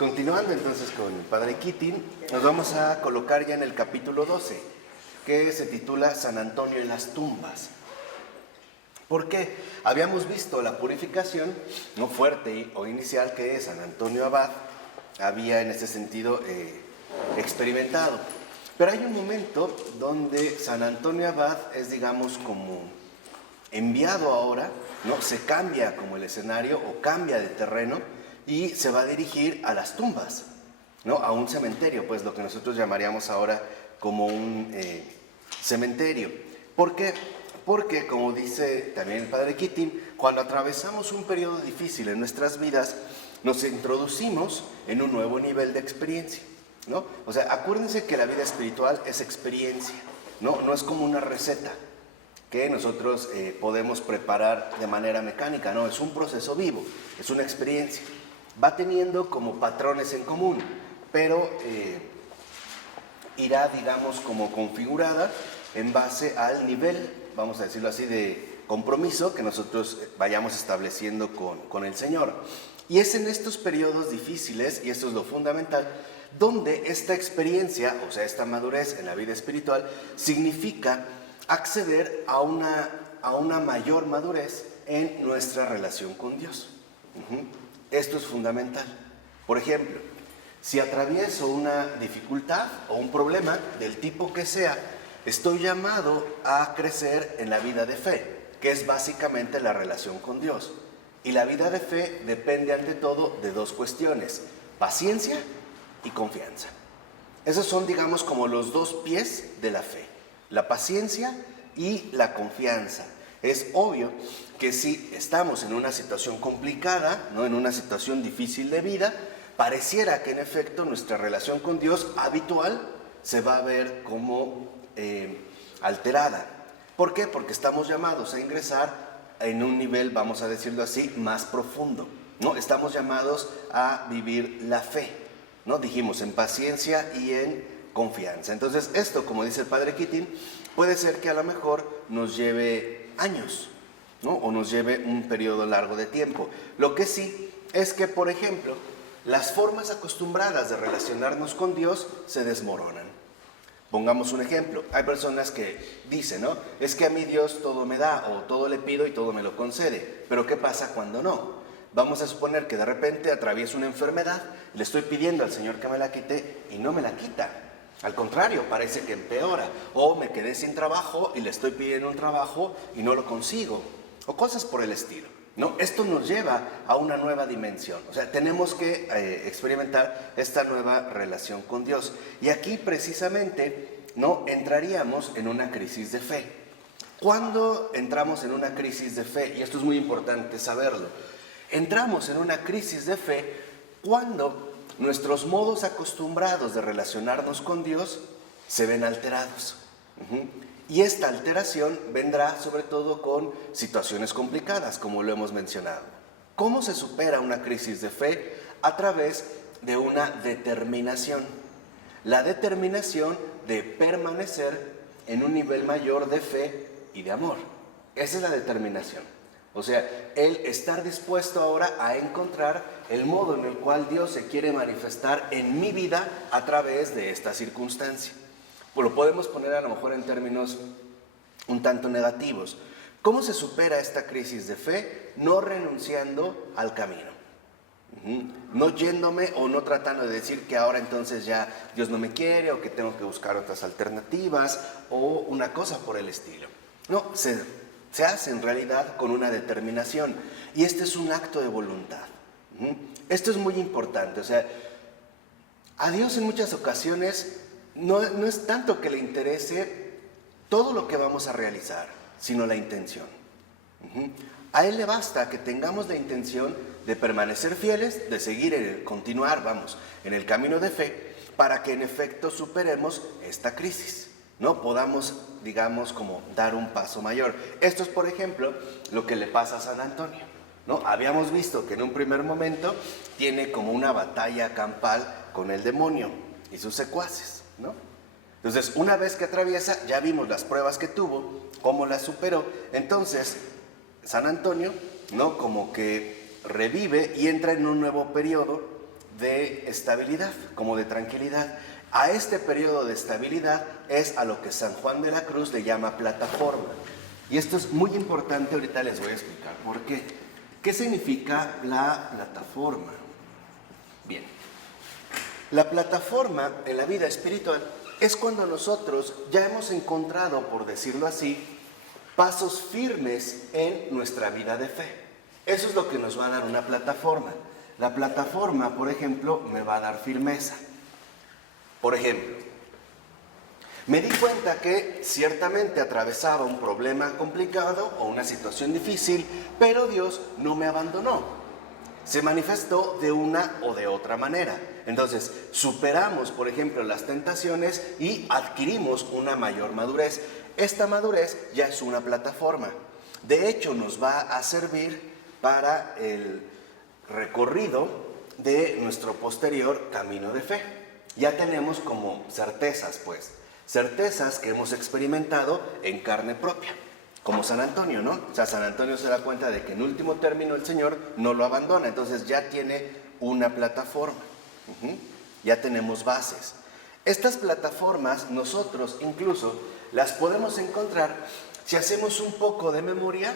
Continuando entonces con el Padre Keating, nos vamos a colocar ya en el capítulo 12, que se titula San Antonio en las tumbas. ¿Por qué? Habíamos visto la purificación no fuerte o inicial que San Antonio Abad había en ese sentido experimentado. Pero hay un momento donde San Antonio Abad es, digamos, como enviado ahora, ¿no? Se cambia como el escenario o cambia de terreno y se va a dirigir a las tumbas, ¿no? A un cementerio, pues lo que nosotros llamaríamos ahora como un cementerio. ¿Por qué? Porque, como dice también el Padre Keating, cuando atravesamos un periodo difícil en nuestras vidas, nos introducimos en un nuevo nivel de experiencia, ¿no? O sea, acuérdense que la vida espiritual es experiencia, ¿no? No es como una receta que nosotros podemos preparar de manera mecánica, no, es un proceso vivo, es una experiencia. Va teniendo como patrones en común, pero irá, digamos, como configurada en base al nivel, vamos a decirlo así, de compromiso que nosotros vayamos estableciendo con el Señor. Y es en estos periodos difíciles, y esto es lo fundamental, donde esta experiencia, o sea, esta madurez en la vida espiritual, significa acceder a una mayor madurez en nuestra relación con Dios. Esto es fundamental. Por ejemplo, si atravieso una dificultad o un problema del tipo que sea, estoy llamado a crecer en la vida de fe, que es básicamente la relación con Dios. Y la vida de fe depende ante todo de dos cuestiones: paciencia y confianza. Esos son, digamos, como los dos pies de la fe: la paciencia y la confianza. Es obvio que si estamos en una situación complicada, ¿no? En una situación difícil de vida, pareciera que en efecto nuestra relación con Dios habitual se va a ver como alterada. ¿Por qué? Porque estamos llamados a ingresar en un nivel, vamos a decirlo así, más profundo, ¿no? Estamos llamados a vivir la fe, ¿no? Dijimos en paciencia y en confianza. Entonces esto, como dice el Padre Keating, puede ser que a lo mejor nos lleve años, ¿no? O nos lleve un periodo largo de tiempo. Lo que sí es que, por ejemplo, las formas acostumbradas de relacionarnos con Dios se desmoronan. Pongamos un ejemplo. Hay personas que dicen, ¿no? Es que a mí Dios todo me da, o todo le pido y todo me lo concede. Pero ¿qué pasa cuando no? Vamos a suponer que de repente atravieso una enfermedad, le estoy pidiendo al Señor que me la quite y no me la quita. Al contrario, parece que empeora. O me quedé sin trabajo y le estoy pidiendo un trabajo y no lo consigo. O cosas por el estilo, ¿no? Esto nos lleva a una nueva dimensión. O sea, tenemos que experimentar esta nueva relación con Dios. Y aquí precisamente, ¿no? Entraríamos en una crisis de fe. ¿Cuándo entramos en una crisis de fe? Y esto es muy importante saberlo. Entramos en una crisis de fe cuando nuestros modos acostumbrados de relacionarnos con Dios se ven alterados. Y esta alteración vendrá sobre todo con situaciones complicadas, como lo hemos mencionado. ¿Cómo se supera una crisis de fe? A través de una determinación. La determinación de permanecer en un nivel mayor de fe y de amor. Esa es la determinación. O sea, el estar dispuesto ahora a encontrar el modo en el cual Dios se quiere manifestar en mi vida a través de esta circunstancia. Pues lo podemos poner a lo mejor en términos un tanto negativos. ¿Cómo se supera esta crisis de fe? No renunciando al camino. No yéndome o no tratando de decir que ahora entonces ya Dios no me quiere o que tengo que buscar otras alternativas o una cosa por el estilo. No, se hace en realidad con una determinación, y este es un acto de voluntad. Esto es muy importante. O sea, a Dios en muchas ocasiones no es tanto que le interese todo lo que vamos a realizar, sino la intención. A Él le basta que tengamos la intención de permanecer fieles, de seguir, continuar, en el camino de fe, para que en efecto superemos esta crisis, ¿no? Podamos, digamos, como dar un paso mayor. Esto es, por ejemplo, lo que le pasa a San Antonio, ¿no? Habíamos visto que en un primer momento tiene como una batalla campal con el demonio y sus secuaces, ¿no? Entonces, una vez que atraviesa, ya vimos las pruebas que tuvo, cómo las superó. Entonces, San Antonio, ¿no? Como que revive y entra en un nuevo periodo de estabilidad, como de tranquilidad. A este periodo de estabilidad es a lo que San Juan de la Cruz le llama plataforma. Y esto es muy importante, ahorita les voy a explicar por qué. ¿Qué significa la plataforma? Bien, la plataforma en la vida espiritual es cuando nosotros ya hemos encontrado, por decirlo así, pasos firmes en nuestra vida de fe. Eso es lo que nos va a dar una plataforma. La plataforma, por ejemplo, me va a dar firmeza. Por ejemplo, me di cuenta que ciertamente atravesaba un problema complicado o una situación difícil, pero Dios no me abandonó. Se manifestó de una o de otra manera. Entonces, superamos, por ejemplo, las tentaciones y adquirimos una mayor madurez. Esta madurez ya es una plataforma. De hecho, nos va a servir para el recorrido de nuestro posterior camino de fe. Ya tenemos como certezas, pues, certezas que hemos experimentado en carne propia, como San Antonio, ¿no? O sea, San Antonio se da cuenta de que en último término el Señor no lo abandona, entonces ya tiene una plataforma, ya tenemos bases. Estas plataformas nosotros incluso las podemos encontrar si hacemos un poco de memoria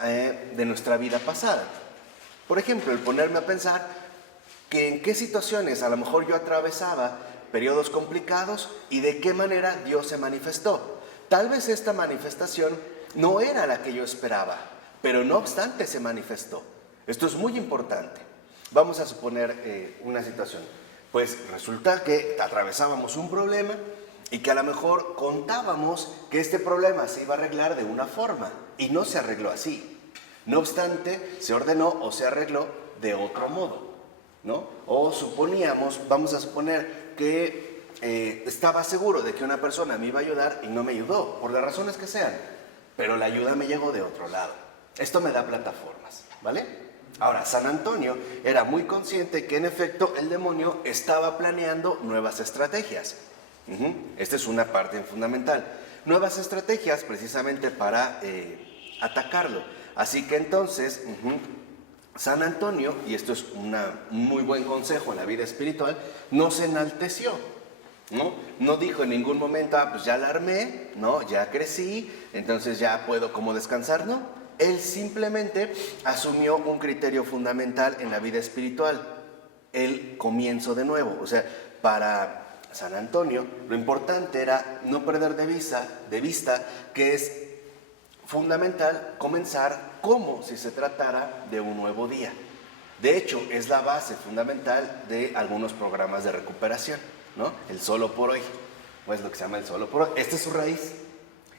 de nuestra vida pasada. Por ejemplo, el ponerme a pensar que en qué situaciones a lo mejor yo atravesaba periodos complicados y de qué manera Dios se manifestó. Tal vez esta manifestación no era la que yo esperaba, pero no obstante se manifestó. Esto es muy importante. Vamos a suponer una situación. Pues resulta que atravesábamos un problema y que a lo mejor contábamos que este problema se iba a arreglar de una forma y no se arregló así. No obstante, se ordenó o se arregló de otro modo, ¿no? O suponíamos, vamos a suponer que estaba seguro de que una persona me iba a ayudar y no me ayudó, por las razones que sean, pero la ayuda me llegó de otro lado. Esto me da plataformas, ¿vale? Ahora, San Antonio era muy consciente que en efecto el demonio estaba planeando nuevas estrategias. Esta es una parte fundamental. Nuevas estrategias precisamente para atacarlo. Así que entonces, San Antonio, y esto es un muy buen consejo en la vida espiritual, no se enalteció, no dijo en ningún momento, pues ya la armé, ¿no? Ya crecí, entonces ya puedo como descansar, ¿no? Él simplemente asumió un criterio fundamental en la vida espiritual, el comienzo de nuevo. O sea, para San Antonio lo importante era no perder de vista que es fundamental comenzar como si se tratara de un nuevo día. De hecho, es la base fundamental de algunos programas de recuperación, ¿no? El solo por hoy, o es lo que se llama el solo por hoy. Esta es su raíz,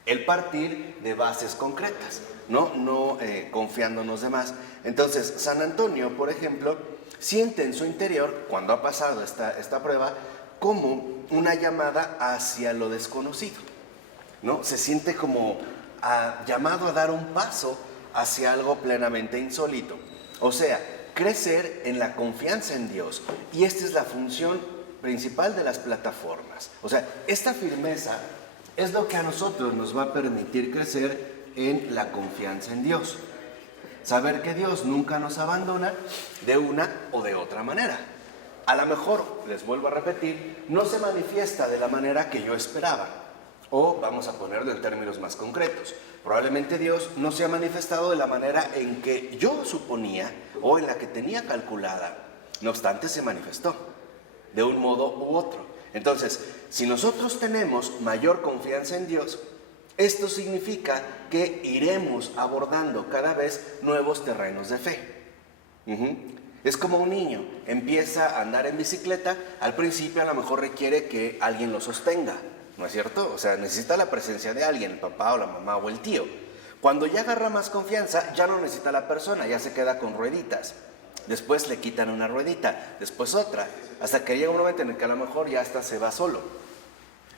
el partir de bases concretas, no confiándonos de más. Entonces, San Antonio, por ejemplo, siente en su interior, cuando ha pasado esta prueba, como una llamada hacia lo desconocido, ¿no? Se siente como llamado a dar un paso hacia algo plenamente insólito. O sea, crecer en la confianza en Dios. Y esta es la función principal de las plataformas. O sea, esta firmeza es lo que a nosotros nos va a permitir crecer en la confianza en Dios. Saber que Dios nunca nos abandona de una o de otra manera. A lo mejor, les vuelvo a repetir, no se manifiesta de la manera que yo esperaba. O vamos a ponerlo en términos más concretos. Probablemente Dios no se ha manifestado de la manera en que yo suponía o en la que tenía calculada. No obstante, se manifestó de un modo u otro. Entonces, si nosotros tenemos mayor confianza en Dios, esto significa que iremos abordando cada vez nuevos terrenos de fe. Es como un niño, empieza a andar en bicicleta, al principio a lo mejor requiere que alguien lo sostenga, ¿no es cierto? O sea, necesita la presencia de alguien, el papá o la mamá o el tío. Cuando ya agarra más confianza, ya no necesita la persona, ya se queda con rueditas. Después le quitan una ruedita, después otra, hasta que llega un momento en el que a lo mejor ya hasta se va solo.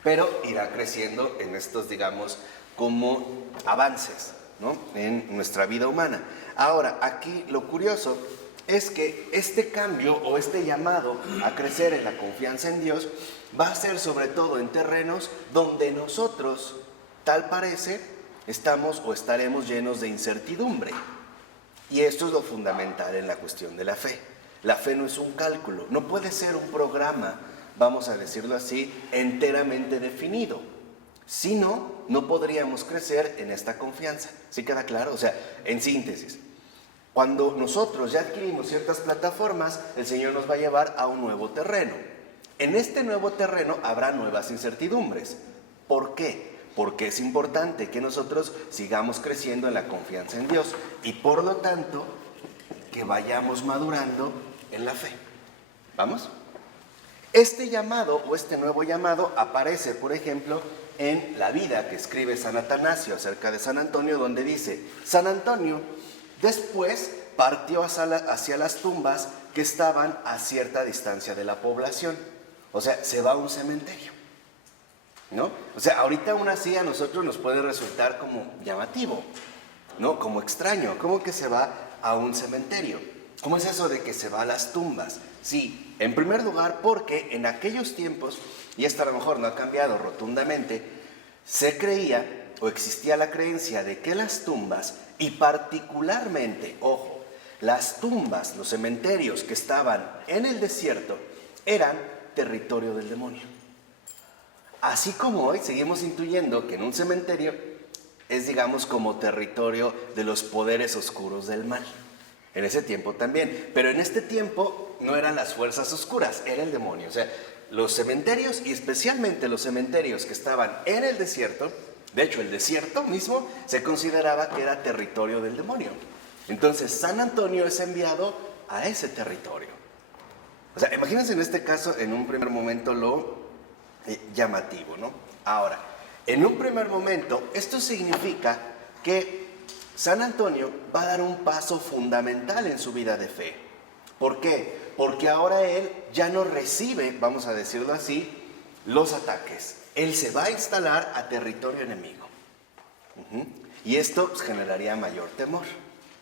Pero irá creciendo en estos, digamos, como avances, ¿no? En nuestra vida humana. Ahora, aquí lo curioso es que este cambio o este llamado a crecer en la confianza en Dios va a ser sobre todo en terrenos donde nosotros, tal parece, estamos o estaremos llenos de incertidumbre. Y esto es lo fundamental en la cuestión de la fe. La fe no es un cálculo, no puede ser un programa, vamos a decirlo así, enteramente definido. Si no, no podríamos crecer en esta confianza. ¿Sí queda claro? O sea, en síntesis, cuando nosotros ya adquirimos ciertas plataformas, el Señor nos va a llevar a un nuevo terreno. En este nuevo terreno habrá nuevas incertidumbres. ¿Por qué? Porque es importante que nosotros sigamos creciendo en la confianza en Dios y por lo tanto que vayamos madurando en la fe. ¿Vamos? Este llamado o este nuevo llamado aparece, por ejemplo, en la vida que escribe San Atanasio acerca de San Antonio, donde dice: San Antonio después partió hacia las tumbas que estaban a cierta distancia de la población. O sea, se va a un cementerio, ¿no? O sea, ahorita aún así a nosotros nos puede resultar como llamativo, ¿no? Como extraño. ¿Cómo que se va a un cementerio? ¿Cómo es eso de que se va a las tumbas? Sí, en primer lugar porque en aquellos tiempos, y esto a lo mejor no ha cambiado rotundamente, se creía o existía la creencia de que las tumbas, y particularmente, ojo, las tumbas, los cementerios que estaban en el desierto, eran territorio del demonio. Así como hoy seguimos intuyendo que en un cementerio es, digamos, como territorio de los poderes oscuros del mal. En ese tiempo también, pero en este tiempo no eran las fuerzas oscuras, era el demonio. O sea, los cementerios, y especialmente los cementerios que estaban en el desierto, de hecho el desierto mismo se consideraba que era territorio del demonio. Entonces San Antonio es enviado a ese territorio. O sea, imagínense en este caso, en un primer momento, lo llamativo, ¿no? Ahora, en un primer momento, esto significa que San Antonio va a dar un paso fundamental en su vida de fe. ¿Por qué? Porque ahora él ya no recibe, vamos a decirlo así, los ataques. Él se va a instalar a territorio enemigo. Y esto pues, generaría mayor temor,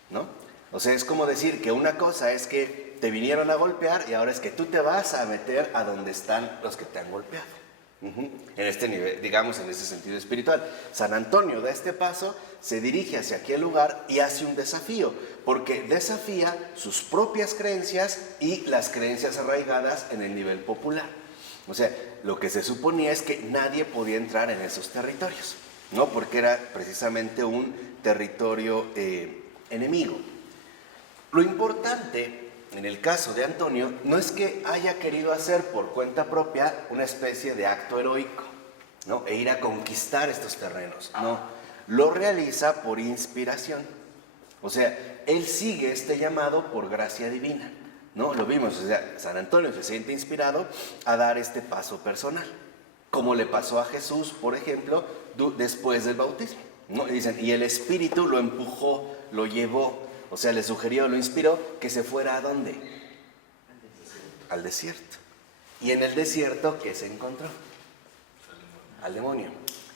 ¿no? O sea, es como decir que una cosa es que te vinieron a golpear y ahora es que tú te vas a meter a donde están los que te han golpeado. En este nivel, digamos, en ese sentido espiritual. San Antonio da este paso, se dirige hacia aquel lugar y hace un desafío, porque desafía sus propias creencias y las creencias arraigadas en el nivel popular. O sea, lo que se suponía es que nadie podía entrar en esos territorios, ¿no? Porque era precisamente un territorio enemigo. Lo importante en el caso de Antonio no es que haya querido hacer por cuenta propia una especie de acto heroico, ¿no? E ir a conquistar estos terrenos. No, lo realiza por inspiración. O sea, él sigue este llamado por gracia divina, ¿no? Lo vimos, o sea, San Antonio se siente inspirado a dar este paso personal, como le pasó a Jesús, por ejemplo, después del bautismo, ¿no? Y dicen, y el Espíritu lo empujó, lo llevó. O sea, le sugirió, lo inspiró que se fuera ¿a dónde? Al desierto. Y en el desierto, ¿qué se encontró? Al demonio.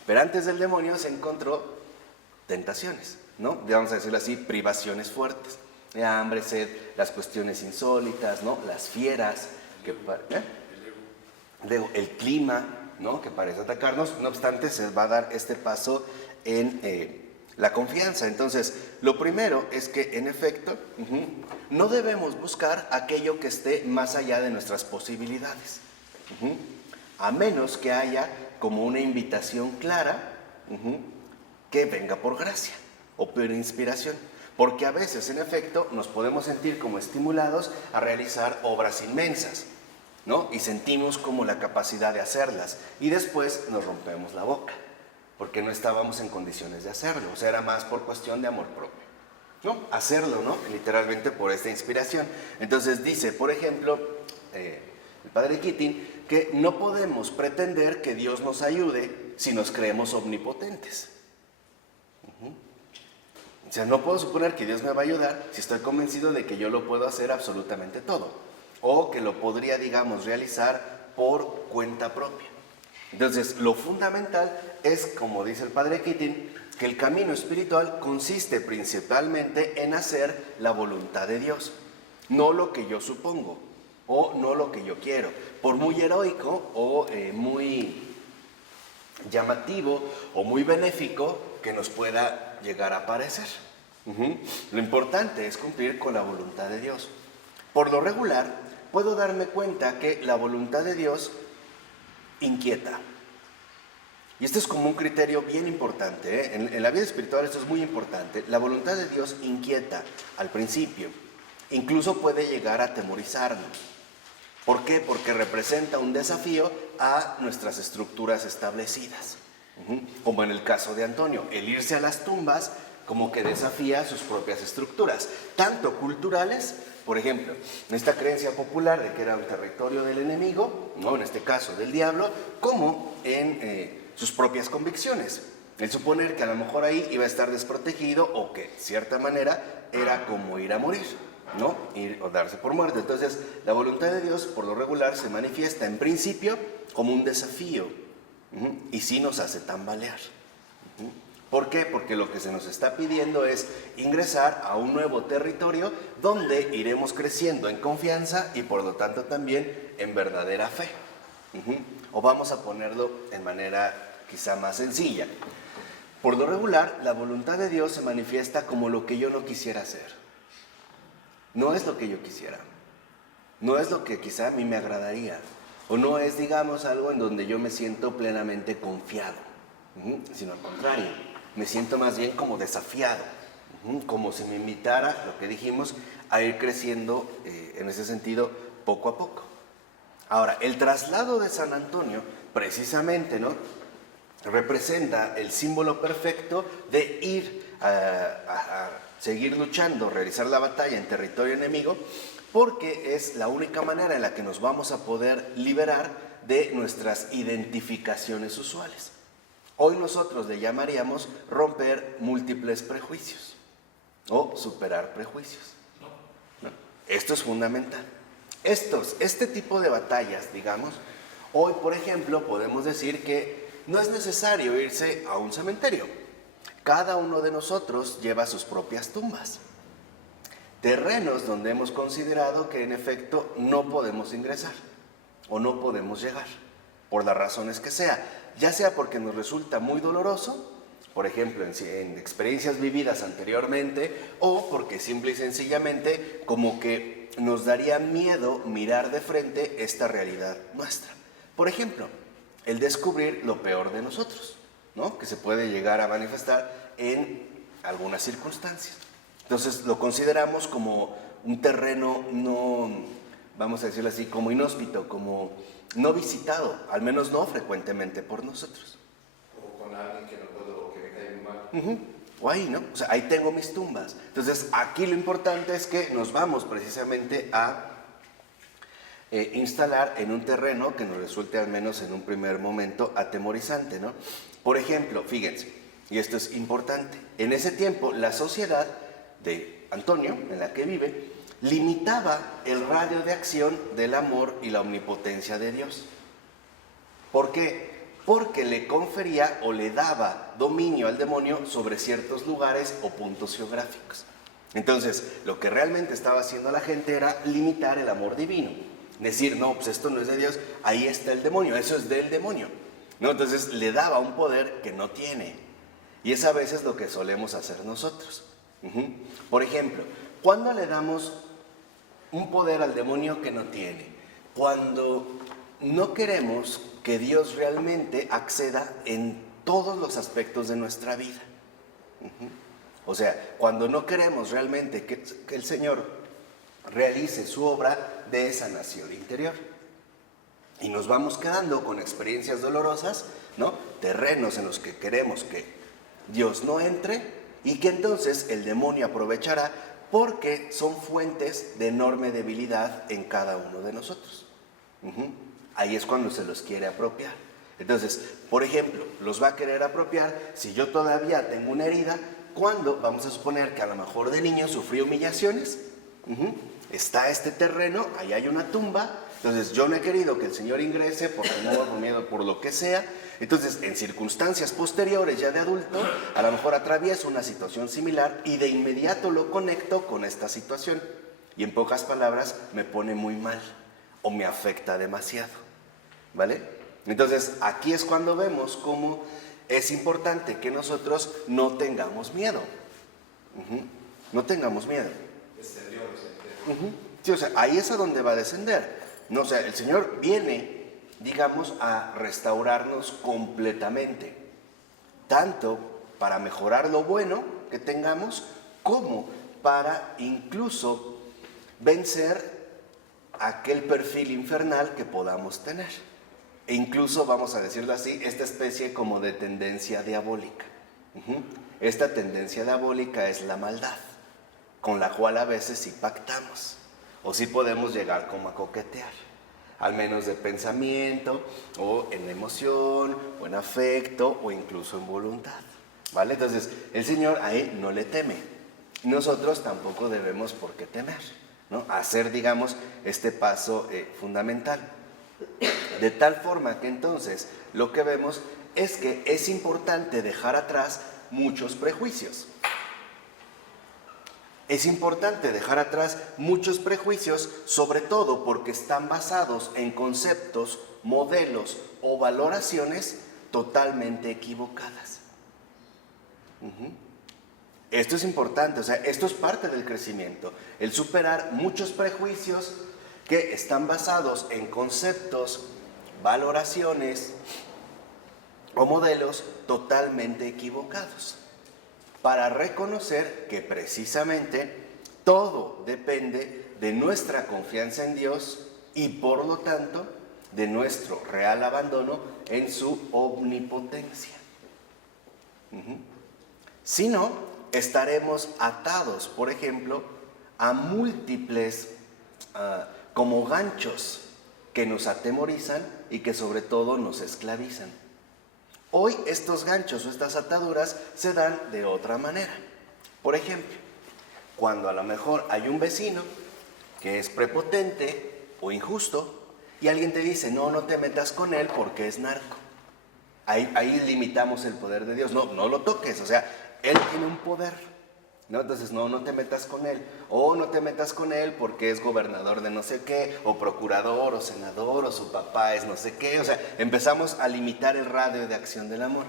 Pero antes del demonio se encontró tentaciones, ¿no? Vamos a decirlo así, privaciones fuertes. Hambre, sed, las cuestiones insólitas, ¿no? Las fieras, el clima, ¿no? Que parece atacarnos. No obstante, se va a dar este paso en la confianza. Entonces, lo primero es que, en efecto, no debemos buscar aquello que esté más allá de nuestras posibilidades, a menos que haya como una invitación clara que venga por gracia o por inspiración. Porque a veces, en efecto, nos podemos sentir como estimulados a realizar obras inmensas, ¿no? Y sentimos como la capacidad de hacerlas y después nos rompemos la boca, porque no estábamos en condiciones de hacerlo. O sea, era más por cuestión de amor propio, ¿no? Hacerlo, ¿no? Literalmente por esta inspiración. Entonces dice, por ejemplo, el padre Keating, que no podemos pretender que Dios nos ayude si nos creemos omnipotentes. O sea, no puedo suponer que Dios me va a ayudar si estoy convencido de que yo lo puedo hacer absolutamente todo, o que lo podría, digamos, realizar por cuenta propia. Entonces, lo fundamental es, como dice el padre Keating, que el camino espiritual consiste principalmente en hacer la voluntad de Dios, no lo que yo supongo o no lo que yo quiero, por muy heroico o muy llamativo o muy benéfico que nos pueda llegar a parecer. Lo importante es cumplir con la voluntad de Dios. Por lo regular, puedo darme cuenta que la voluntad de Dios inquieta. Y esto es como un criterio bien importante, ¿eh? En la vida espiritual esto es muy importante. La voluntad de Dios inquieta al principio. Incluso puede llegar a atemorizarnos. ¿Por qué? Porque representa un desafío a nuestras estructuras establecidas. Como en el caso de Antonio, el irse a las tumbas como que desafía sus propias estructuras, tanto culturales, por ejemplo, en esta creencia popular de que era un territorio del enemigo, ¿no? En este caso del diablo, como en sus propias convicciones. El suponer que a lo mejor ahí iba a estar desprotegido o que, de cierta manera, era como ir a morir, ¿no? Ir o darse por muerto. Entonces, la voluntad de Dios, por lo regular, se manifiesta en principio como un desafío, y sí nos hace tambalear. ¿Por qué? Porque lo que se nos está pidiendo es ingresar a un nuevo territorio donde iremos creciendo en confianza y por lo tanto también en verdadera fe. O vamos a ponerlo de manera quizá más sencilla. Por lo regular, la voluntad de Dios se manifiesta como lo que yo no quisiera hacer. No es lo que yo quisiera. No es lo que quizá a mí me agradaría. O no es, digamos, algo en donde yo me siento plenamente confiado. Sino al contrario, me siento más bien como desafiado. Como si me invitara, lo que dijimos, a ir creciendo en ese sentido poco a poco. Ahora, el traslado de San Antonio, precisamente, ¿no?, representa el símbolo perfecto de ir a seguir luchando, realizar la batalla en territorio enemigo, porque es la única manera en la que nos vamos a poder liberar de nuestras identificaciones usuales. Hoy nosotros le llamaríamos romper múltiples prejuicios o superar prejuicios. ¿No? Esto es fundamental. Este tipo de batallas, digamos, hoy, por ejemplo, podemos decir que no es necesario irse a un cementerio. Cada uno de nosotros lleva sus propias tumbas. Terrenos donde hemos considerado que en efecto no podemos ingresar o no podemos llegar, por las razones que sea. Ya sea porque nos resulta muy doloroso, por ejemplo, en experiencias vividas anteriormente, o porque simple y sencillamente como que nos daría miedo mirar de frente esta realidad nuestra. Por ejemplo, el descubrir lo peor de nosotros, ¿no?, que se puede llegar a manifestar en algunas circunstancias. Entonces lo consideramos como un terreno no, vamos a decirlo así, como inhóspito, como no visitado, al menos no frecuentemente por nosotros. O con alguien que no puedo, que me cae muy mal. O ahí, ¿no? O sea, ahí tengo mis tumbas. Entonces aquí lo importante es que nos vamos precisamente a instalar en un terreno que nos resulte al menos en un primer momento atemorizante, ¿no? Por ejemplo, fíjense, y esto es importante, en ese tiempo la sociedad de Antonio, en la que vive, limitaba el radio de acción del amor y la omnipotencia de Dios. ¿Por qué? Porque le confería o le daba dominio al demonio sobre ciertos lugares o puntos geográficos. Entonces, lo que realmente estaba haciendo la gente era limitar el amor divino. Decir, no, pues esto no es de Dios, ahí está el demonio, eso es del demonio, ¿no? Entonces le daba un poder que no tiene. Y es a veces lo que solemos hacer nosotros. Por ejemplo, ¿cuándo le damos un poder al demonio que no tiene? Cuando no queremos que Dios realmente acceda en todos los aspectos de nuestra vida. O sea, cuando no queremos realmente que el Señor realice su obra de sanación interior. Y nos vamos quedando con experiencias dolorosas, ¿no? Terrenos en los que queremos que Dios no entre y que entonces el demonio aprovechará porque son fuentes de enorme debilidad en cada uno de nosotros. Ahí es cuando se los quiere apropiar. Entonces, por ejemplo, los va a querer apropiar si yo todavía tengo una herida, cuando vamos a suponer que a lo mejor de niño sufrí humillaciones. Está este terreno, ahí hay una tumba, entonces yo no he querido que el Señor ingrese por temor, por miedo, por lo que sea. Entonces, en circunstancias posteriores ya de adulto, a lo mejor atravieso una situación similar y de inmediato lo conecto con esta situación. Y en pocas palabras, me pone muy mal o me afecta demasiado, ¿vale? Entonces, aquí es cuando vemos cómo es importante que nosotros no tengamos miedo. No tengamos miedo. Sí, o sea, ahí es a donde va a descender. No, o sea, el Señor viene, digamos, a restaurarnos completamente, tanto para mejorar lo bueno que tengamos, como para incluso vencer aquel perfil infernal que podamos tener. E incluso, vamos a decirlo así, esta especie como de tendencia diabólica. Esta tendencia diabólica es la maldad, con la cual a veces sí pactamos, o sí podemos llegar como a coquetear, al menos de pensamiento, o en emoción, o en afecto, o incluso en voluntad, ¿vale? Entonces, el Señor ahí no le teme. Nosotros tampoco debemos por qué temer, ¿no? Hacer, digamos, este paso fundamental. De tal forma que entonces lo que vemos es que es importante dejar atrás muchos prejuicios. Es importante dejar atrás muchos prejuicios, sobre todo porque están basados en conceptos, modelos o valoraciones totalmente equivocadas. Esto es importante, o sea, esto es parte del crecimiento, el superar muchos prejuicios que están basados en conceptos, valoraciones o modelos totalmente equivocados, para reconocer que precisamente todo depende de nuestra confianza en Dios y por lo tanto de nuestro real abandono en su omnipotencia. Si no, estaremos atados, por ejemplo, a múltiples como ganchos que nos atemorizan y que sobre todo nos esclavizan. Hoy estos ganchos o estas ataduras se dan de otra manera. Por ejemplo, cuando a lo mejor hay un vecino que es prepotente o injusto y alguien te dice, no te metas con él porque es narco. Ahí limitamos el poder de Dios. No lo toques, o sea, él tiene un poder, ¿no? Entonces no te metas con él. O no te metas con él porque es gobernador de no sé qué, o procurador, o senador, o su papá es no sé qué. O sea, empezamos a limitar el radio de acción del amor.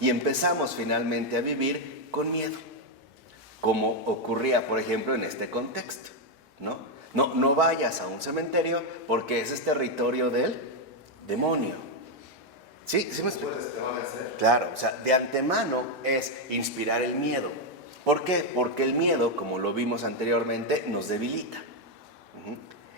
Y empezamos finalmente a vivir con miedo. Como ocurría, por ejemplo, en este contexto, ¿no? No vayas a un cementerio porque ese es territorio del demonio. ¿Sí me explico? Claro, o sea, de antemano es inspirar el miedo. ¿Por qué? Porque el miedo, como lo vimos anteriormente, nos debilita.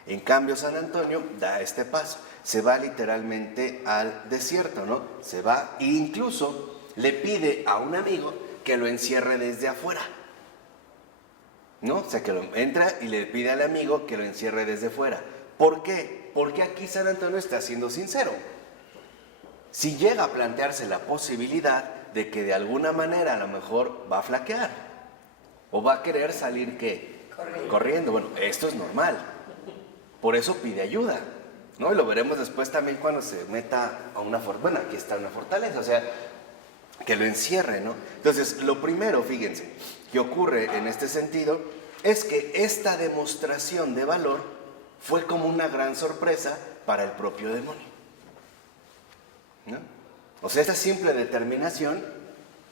En cambio, San Antonio da este paso. Se va literalmente al desierto, ¿no? Se va e incluso le pide a un amigo que lo encierre desde afuera, ¿no? O sea, que entra y le pide al amigo que lo encierre desde fuera. ¿Por qué? Porque aquí San Antonio está siendo sincero. Si llega a plantearse la posibilidad de que de alguna manera a lo mejor va a flaquear o va a querer salir ¿qué? Corriendo. Bueno, esto es normal. Por eso pide ayuda, ¿no? Y lo veremos después también cuando se meta a una fortaleza. Bueno, aquí está una fortaleza, o sea, que lo encierre, ¿no? Entonces, lo primero, fíjense, que ocurre en este sentido es que esta demostración de valor fue como una gran sorpresa para el propio demonio, ¿no? O sea, esta simple determinación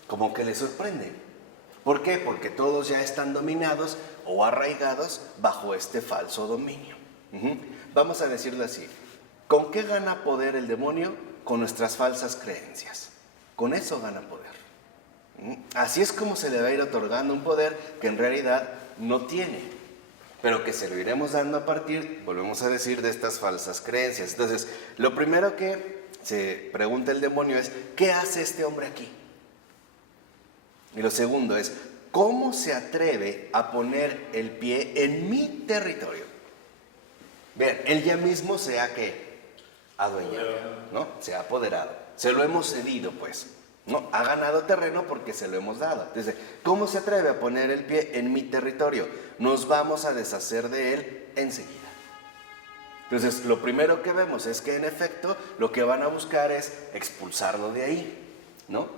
como que le sorprende. ¿Por qué? Porque todos ya están dominados o arraigados bajo este falso dominio. Vamos a decirlo así. ¿Con qué gana poder el demonio? Con nuestras falsas creencias. Con eso gana poder. Así es como se le va a ir otorgando un poder que en realidad no tiene, pero que se lo iremos dando a partir, volvemos a decir, de estas falsas creencias. Entonces, lo primero que se pregunta el demonio es, ¿qué hace este hombre aquí? Y lo segundo es, ¿cómo se atreve a poner el pie en mi territorio? Vean, él ya mismo se ha ¿qué? Adueñado, ¿no? Se ha apoderado. Se lo hemos cedido, pues, ¿no? Ha ganado terreno porque se lo hemos dado. Entonces, ¿cómo se atreve a poner el pie en mi territorio? Nos vamos a deshacer de él enseguida. Entonces, lo primero que vemos es que en efecto lo que van a buscar es expulsarlo de ahí, ¿no?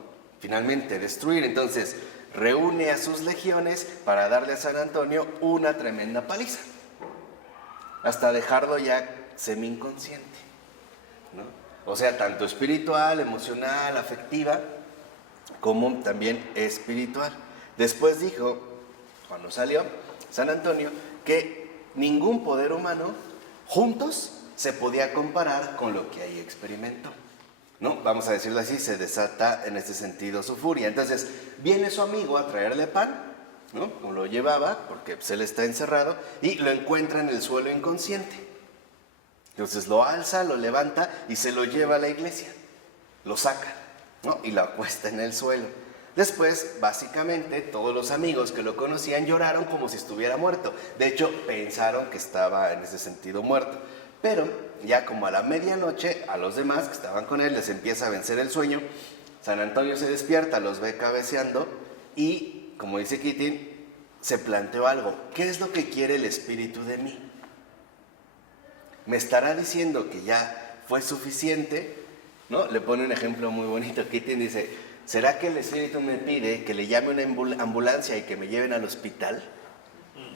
Finalmente destruir. Entonces, reúne a sus legiones para darle a San Antonio una tremenda paliza, hasta dejarlo ya semi-inconsciente, ¿no? O sea, tanto espiritual, emocional, afectiva, como también espiritual. Después dijo, cuando salió, San Antonio, que ningún poder humano juntos se podía comparar con lo que ahí experimentó. ¿No? Vamos a decirlo así, se desata en este sentido su furia. Entonces, viene su amigo a traerle pan, ¿no? Como lo llevaba, porque pues, él está encerrado, y lo encuentra en el suelo inconsciente. Entonces lo alza, lo levanta y se lo lleva a la iglesia. Lo saca, ¿no? Y lo acuesta en el suelo. Después, básicamente, todos los amigos que lo conocían lloraron como si estuviera muerto. De hecho, pensaron que estaba en ese sentido muerto. Pero ya como a la medianoche, a los demás que estaban con él les empieza a vencer el sueño. San Antonio se despierta, los ve cabeceando y, como dice Keating, se planteó algo. ¿Qué es lo que quiere el espíritu de mí? ¿Me estará diciendo que ya fue suficiente? ¿No? Le pone un ejemplo muy bonito. Keating dice, ¿será que el espíritu me pide que le llame una ambulancia y que me lleven al hospital?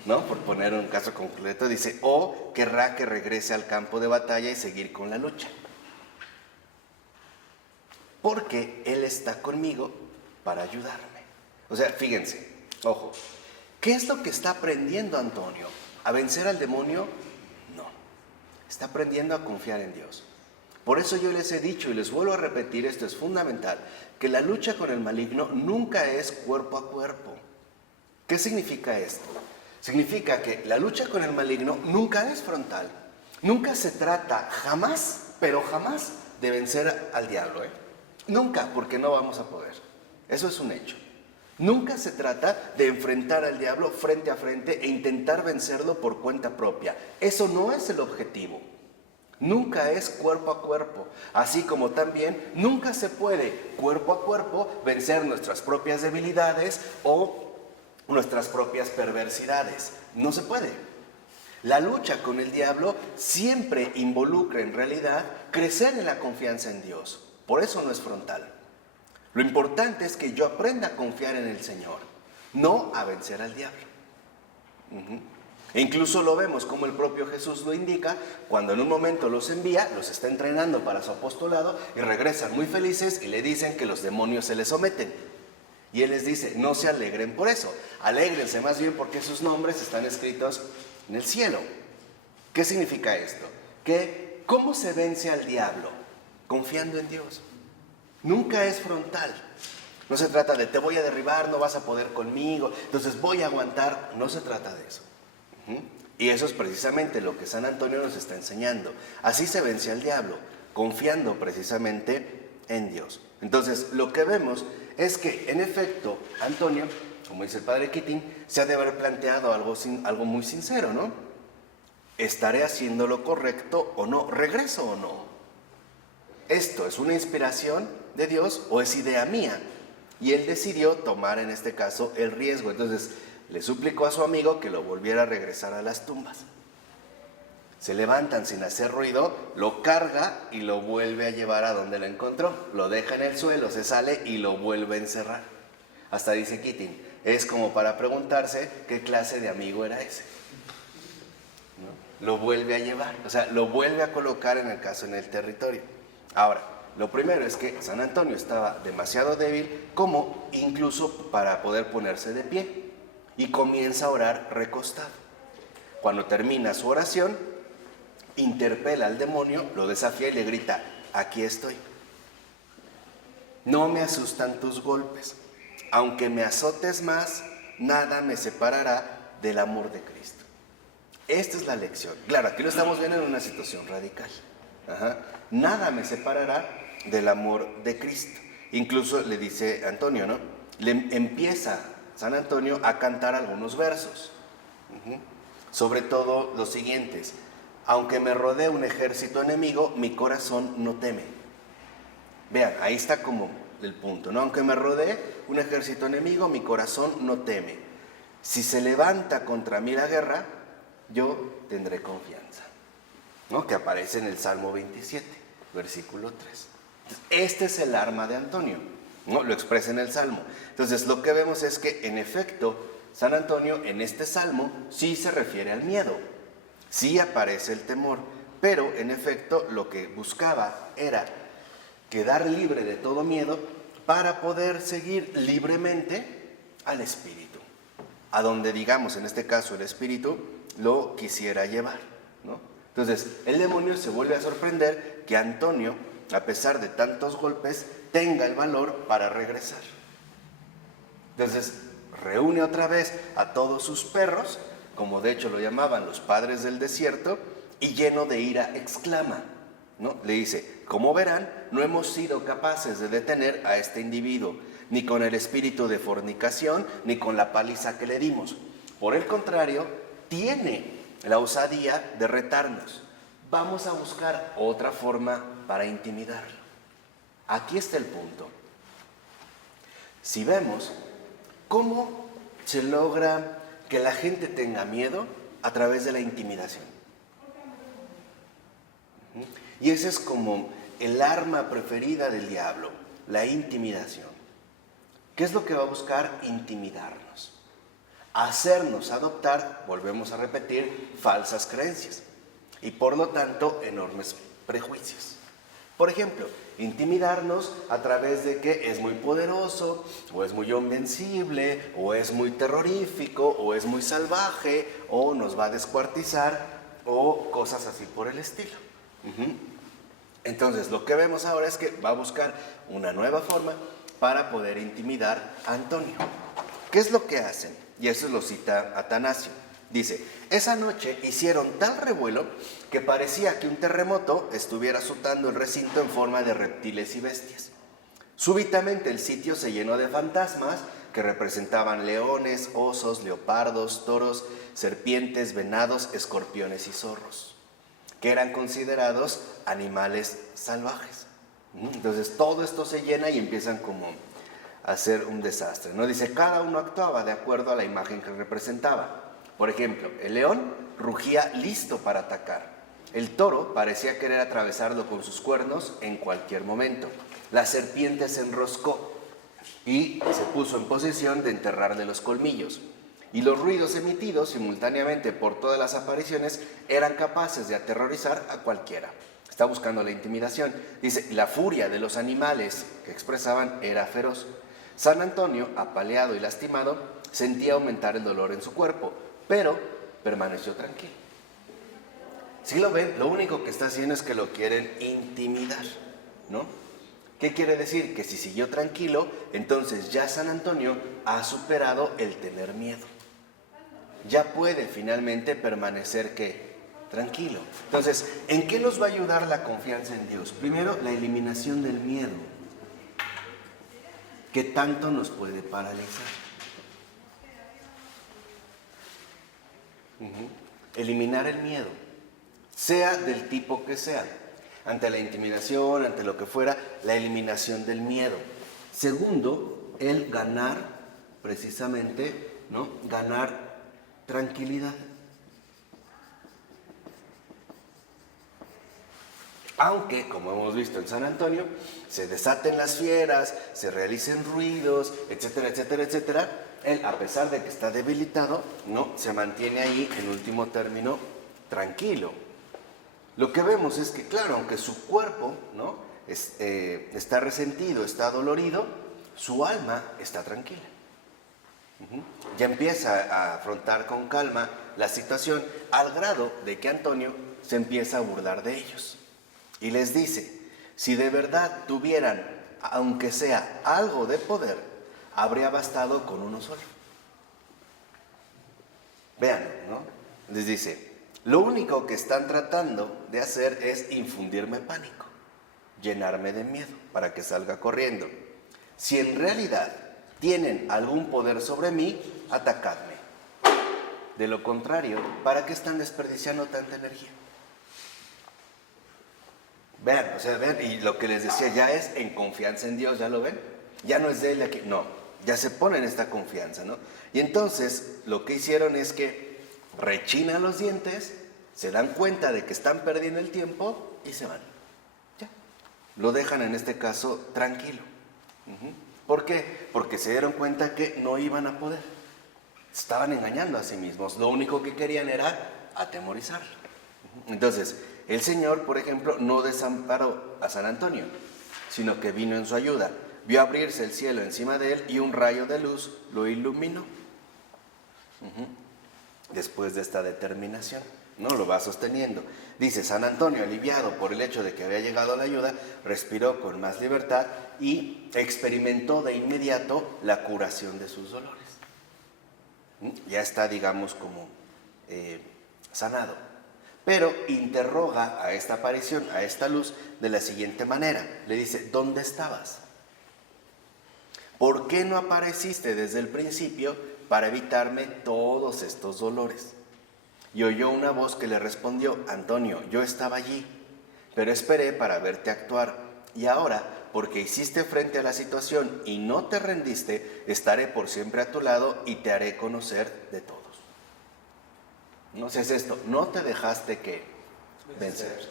¿No? Por poner un caso concreto, dice, o querrá que regrese al campo de batalla y seguir con la lucha. Porque Él está conmigo para ayudarme. O sea, fíjense, ojo, ¿qué es lo que está aprendiendo Antonio? ¿A vencer al demonio? No, está aprendiendo a confiar en Dios. Por eso yo les he dicho y les vuelvo a repetir, esto es fundamental, que la lucha con el maligno nunca es cuerpo a cuerpo. ¿Qué significa esto? Significa que la lucha con el maligno nunca es frontal. Nunca se trata, jamás, pero jamás, de vencer al diablo. Nunca, porque no vamos a poder. Eso es un hecho. Nunca se trata de enfrentar al diablo frente a frente e intentar vencerlo por cuenta propia. Eso no es el objetivo. Nunca es cuerpo a cuerpo. Así como también nunca se puede cuerpo a cuerpo vencer nuestras propias debilidades o nuestras propias perversidades. No se puede. La lucha con el diablo siempre involucra en realidad crecer en la confianza en Dios. Por eso no es frontal. Lo importante es que yo aprenda a confiar en el Señor, no a vencer al diablo. E incluso lo vemos como el propio Jesús lo indica, cuando en un momento los envía, los está entrenando para su apostolado y regresan muy felices y le dicen que los demonios se les someten. Y Él les dice, no se alegren por eso, alégrense más bien porque sus nombres están escritos en el cielo. ¿Qué significa esto? Que ¿cómo se vence al diablo? Confiando en Dios. Nunca es frontal. No se trata de te voy a derribar, no vas a poder conmigo, entonces voy a aguantar. No se trata de eso. Y eso es precisamente lo que San Antonio nos está enseñando. Así se vence al diablo, confiando precisamente en Dios. Entonces, lo que vemos es que, en efecto, Antonio, como dice el padre Keating, se ha de haber planteado algo muy sincero, ¿no? ¿Estaré haciendo lo correcto o no? ¿Regreso o no? ¿Esto es una inspiración de Dios o es idea mía? Y él decidió tomar, en este caso, el riesgo. Entonces, le suplicó a su amigo que lo volviera a regresar a las tumbas. Se levantan sin hacer ruido, lo carga y lo vuelve a llevar a donde lo encontró. Lo deja en el suelo, se sale y lo vuelve a encerrar. Hasta dice Keating, es como para preguntarse qué clase de amigo era ese. ¿No? Lo vuelve a llevar, o sea, lo vuelve a colocar en el territorio. Ahora, lo primero es que San Antonio estaba demasiado débil como incluso para poder ponerse de pie y comienza a orar recostado. Cuando termina su oración, interpela al demonio, lo desafía y le grita, aquí estoy. No me asustan tus golpes. Aunque me azotes más, nada me separará del amor de Cristo. Esta es la lección. Claro, aquí lo estamos viendo en una situación radical. Nada me separará del amor de Cristo. Incluso le dice Antonio, ¿no? Le empieza San Antonio a cantar algunos versos. Sobre todo los siguientes. Aunque me rodee un ejército enemigo, mi corazón no teme. Vean, ahí está como el punto, ¿no? Aunque me rodee un ejército enemigo, mi corazón no teme. Si se levanta contra mí la guerra, yo tendré confianza. ¿No? Que aparece en el Salmo 27, versículo 3. Este es el arma de Antonio, ¿no? Lo expresa en el Salmo. Entonces, lo que vemos es que, en efecto, San Antonio en este Salmo sí se refiere al miedo. Sí aparece el temor, pero en efecto lo que buscaba era quedar libre de todo miedo para poder seguir libremente al Espíritu. A donde, digamos, en este caso el Espíritu lo quisiera llevar, ¿no? Entonces, el demonio se vuelve a sorprender que Antonio, a pesar de tantos golpes, tenga el valor para regresar. Entonces, reúne otra vez a todos sus perros, como de hecho lo llamaban los padres del desierto, y lleno de ira exclama, ¿no? Le dice: como verán, no hemos sido capaces de detener a este individuo, ni con el espíritu de fornicación, ni con la paliza que le dimos. Por el contrario, tiene la osadía de retarnos. Vamos a buscar otra forma para intimidarlo. Aquí está el punto. Si vemos cómo se logra que la gente tenga miedo a través de la intimidación. Y ese es como el arma preferida del diablo, la intimidación. ¿Qué es lo que va a buscar? Intimidarnos. Hacernos adoptar, volvemos a repetir, falsas creencias. Y por lo tanto, enormes prejuicios. Por ejemplo, intimidarnos a través de que es muy poderoso, o es muy invencible, o es muy terrorífico, o es muy salvaje, o nos va a descuartizar, o cosas así por el estilo. Entonces, lo que vemos ahora es que va a buscar una nueva forma para poder intimidar a Antonio. ¿Qué es lo que hacen? Y eso lo cita Atanasio. Dice: esa noche hicieron tal revuelo que parecía que un terremoto estuviera azotando el recinto en forma de reptiles y bestias. Súbitamente el sitio se llenó de fantasmas que representaban leones, osos, leopardos, toros, serpientes, venados, escorpiones y zorros, que eran considerados animales salvajes. Entonces todo esto se llena y empiezan como a hacer un desastre, ¿no? Dice: cada uno actuaba de acuerdo a la imagen que representaba. Por ejemplo, el león rugía listo para atacar. El toro parecía querer atravesarlo con sus cuernos en cualquier momento. La serpiente se enroscó y se puso en posición de enterrarle los colmillos. Y los ruidos emitidos simultáneamente por todas las apariciones eran capaces de aterrorizar a cualquiera. Está buscando la intimidación. Dice: la furia de los animales que expresaban era feroz. San Antonio, apaleado y lastimado, sentía aumentar el dolor en su cuerpo, pero permaneció tranquilo. Si lo ven, lo único que está haciendo es que lo quieren intimidar, ¿no? ¿Qué quiere decir? Que si siguió tranquilo, entonces ya San Antonio ha superado el tener miedo. Ya puede finalmente permanecer, ¿qué? Tranquilo. Entonces, ¿en qué nos va a ayudar la confianza en Dios? Primero, la eliminación del miedo, que tanto nos puede paralizar. Eliminar el miedo, sea del tipo que sea, ante la intimidación, ante lo que fuera, la eliminación del miedo. Segundo, el ganar, precisamente, ¿no? Ganar tranquilidad. Aunque, como hemos visto en San Antonio, se desaten las fieras, se realicen ruidos, etcétera, etcétera, etcétera, él, a pesar de que está debilitado, no se mantiene ahí, en último término, tranquilo. Lo que vemos es que, claro, aunque su cuerpo, ¿no? Está resentido, está dolorido, su alma está tranquila. Ya empieza a afrontar con calma la situación, al grado de que Antonio se empieza a burlar de ellos. Y les dice: si de verdad tuvieran, aunque sea algo de poder, habría bastado con uno solo. Vean, ¿no? Les dice: lo único que están tratando de hacer es infundirme pánico, llenarme de miedo para que salga corriendo. Si en realidad tienen algún poder sobre mí, atacadme. De lo contrario, ¿para qué están desperdiciando tanta energía? Vean, o sea, vean, y lo que les decía ya es en confianza en Dios, ¿ya lo ven? Ya no es de él aquí, no, ya se ponen esta confianza, ¿no? Y entonces lo que hicieron es que rechinan los dientes, se dan cuenta de que están perdiendo el tiempo y se van. Ya, lo dejan en este caso tranquilo. ¿Por qué? Porque se dieron cuenta que no iban a poder. Estaban engañando a sí mismos, lo único que querían era atemorizarlo. Entonces, el Señor, por ejemplo, no desamparó a San Antonio, sino que vino en su ayuda. Vio abrirse el cielo encima de él y un rayo de luz lo iluminó. después de esta determinación, ¿no? Lo va sosteniendo. Dice, San Antonio, aliviado por el hecho de que había llegado la ayuda, respiró con más libertad y experimentó de inmediato la curación de sus dolores. Ya está, digamos, como sanado. Pero interroga a esta aparición, a esta luz, de la siguiente manera. Le dice, ¿dónde estabas? ¿Por qué no apareciste desde el principio para evitarme todos estos dolores? Y oyó una voz que le respondió, Antonio, yo estaba allí, pero esperé para verte actuar. Y ahora, porque hiciste frente a la situación y no te rendiste, estaré por siempre a tu lado y te haré conocer de todos. No sé, es esto, no te dejaste que vencer,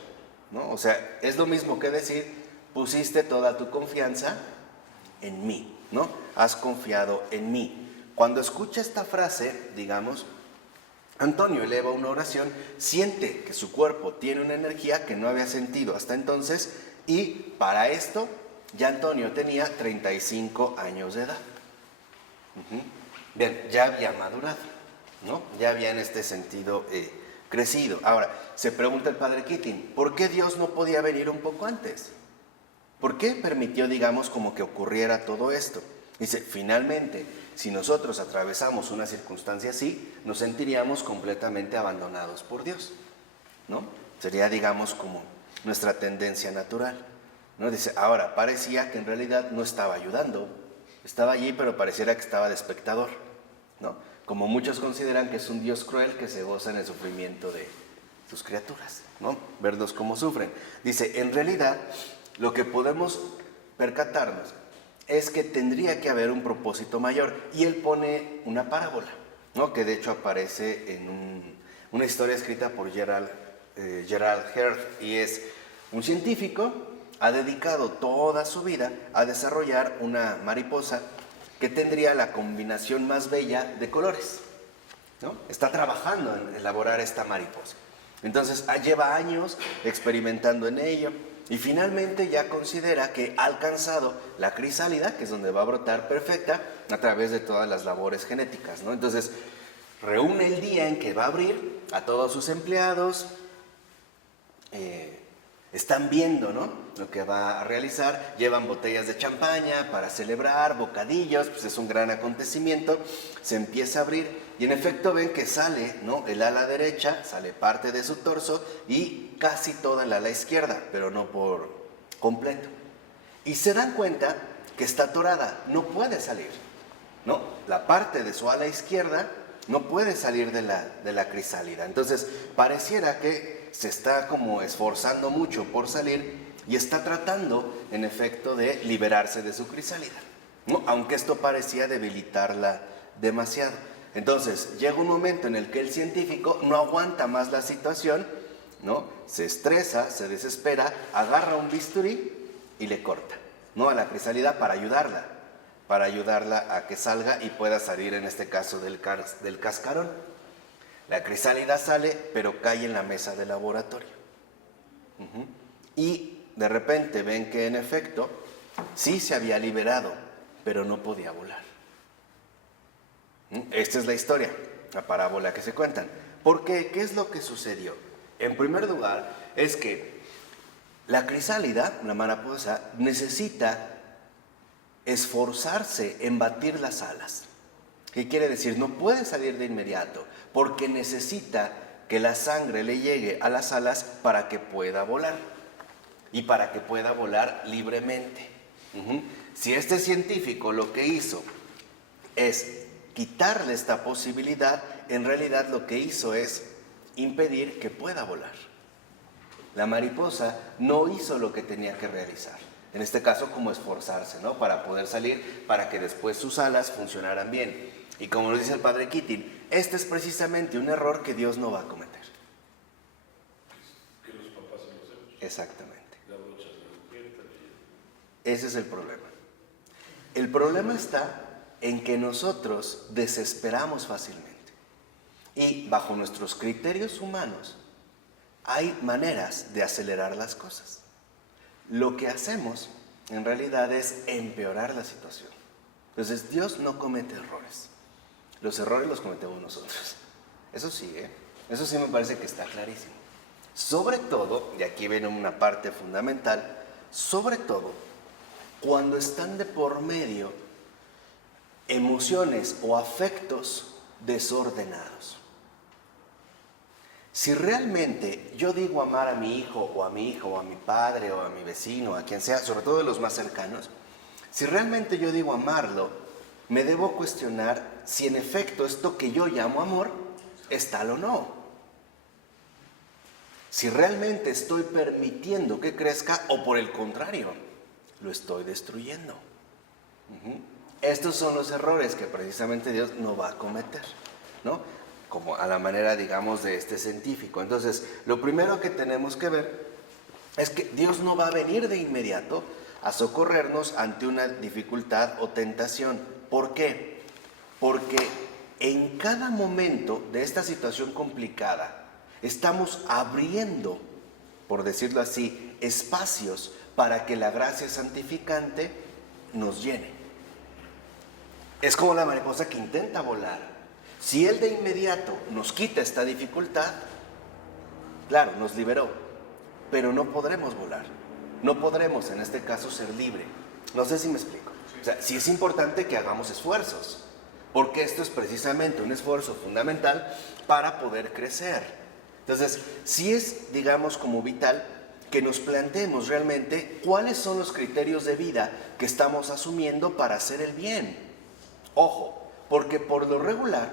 ¿no? O sea, es lo mismo que decir, pusiste toda tu confianza en mí, ¿no? Has confiado en mí. Cuando escucha esta frase, digamos, Antonio eleva una oración, siente que su cuerpo tiene una energía que no había sentido hasta entonces y para esto ya Antonio tenía 35 años de edad. Bien, ya había madurado, ¿no? Ya había en este sentido crecido. Ahora, se pregunta el padre Keating, ¿por qué Dios no podía venir un poco antes? ¿Por qué permitió, digamos, como que ocurriera todo esto? Dice, finalmente, si nosotros atravesamos una circunstancia así, nos sentiríamos completamente abandonados por Dios, ¿no? Sería, digamos, como nuestra tendencia natural, ¿no? Dice, ahora, parecía que en realidad no estaba ayudando, estaba allí, pero pareciera que estaba de espectador, ¿no? Como muchos consideran que es un Dios cruel que se goza en el sufrimiento de sus criaturas, ¿no? Verlos cómo sufren. Dice, en realidad, lo que podemos percatarnos es que tendría que haber un propósito mayor. Y él pone una parábola, ¿no? Que de hecho aparece en una historia escrita por Gerald Heard, y es un científico, ha dedicado toda su vida a desarrollar una mariposa que tendría la combinación más bella de colores, ¿no? Está trabajando en elaborar esta mariposa. Entonces lleva años experimentando en ello y finalmente ya considera que ha alcanzado la crisálida, que es donde va a brotar perfecta a través de todas las labores genéticas, ¿no? Entonces reúne el día en que va a abrir a todos sus empleados, están viendo, ¿no?, lo que va a realizar, llevan botellas de champaña para celebrar, bocadillos, pues es un gran acontecimiento, se empieza a abrir y en efecto ven que sale, ¿no?, el ala derecha, sale parte de su torso y casi toda el ala izquierda, pero no por completo. Y se dan cuenta que está atorada, no puede salir, ¿no? La parte de su ala izquierda no puede salir de la crisálida. Entonces pareciera que se está como esforzando mucho por salir y está tratando, en efecto, de liberarse de su crisálida, ¿no?, aunque esto parecía debilitarla demasiado. Entonces llega un momento en el que el científico no aguanta más la situación, ¿no?, se estresa, se desespera, agarra un bisturí y le corta, ¿no?, a la crisálida para ayudarla a que salga y pueda salir, en este caso, del cascarón. La crisálida sale, pero cae en la mesa de laboratorio. Y de repente ven que en efecto sí se había liberado, pero no podía volar. Esta es la historia, la parábola que se cuentan. ¿Por qué? ¿Qué es lo que sucedió? En primer lugar, es que la crisálida, la mariposa, necesita esforzarse en batir las alas. ¿Qué quiere decir? No puede salir de inmediato, porque necesita que la sangre le llegue a las alas para que pueda volar y para que pueda volar libremente. Si este científico lo que hizo es quitarle esta posibilidad, en realidad lo que hizo es impedir que pueda volar. La mariposa no hizo lo que tenía que realizar, en este caso como esforzarse, ¿no?, para poder salir, para que después sus alas funcionaran bien. Y como nos dice el padre Keating, este es precisamente un error que Dios no va a cometer. Que los papás se los hemos. Exactamente. La brocha se lo aprieta. Ese es el problema. El problema está en que nosotros desesperamos fácilmente. Y bajo nuestros criterios humanos hay maneras de acelerar las cosas. Lo que hacemos en realidad es empeorar la situación. Entonces Dios no comete errores. Los errores los cometemos nosotros. Eso sí, eso sí me parece que está clarísimo. Sobre todo, y aquí viene una parte fundamental, sobre todo cuando están de por medio emociones o afectos desordenados. Si realmente yo digo amar a mi hijo o a mi hija o a mi padre o a mi vecino, a quien sea, sobre todo de los más cercanos, si realmente yo digo amarlo, me debo cuestionar si en efecto esto que yo llamo amor es tal o no. Si realmente estoy permitiendo que crezca o por el contrario, lo estoy destruyendo. Estos son los errores que precisamente Dios no va a cometer, ¿no? Como a la manera, digamos, de este científico. Entonces, lo primero que tenemos que ver es que Dios no va a venir de inmediato a socorrernos ante una dificultad o tentación. ¿Por qué? Porque en cada momento de esta situación complicada estamos abriendo, por decirlo así, espacios para que la gracia santificante nos llene. Es como la mariposa que intenta volar. Si Él de inmediato nos quita esta dificultad, claro, nos liberó, pero no podremos volar. No podremos, en este caso, ser libre. No sé si me explico. O sea, sí es importante que hagamos esfuerzos, porque esto es precisamente un esfuerzo fundamental para poder crecer. Entonces, sí es, digamos, como vital que nos planteemos realmente cuáles son los criterios de vida que estamos asumiendo para hacer el bien. Ojo, porque por lo regular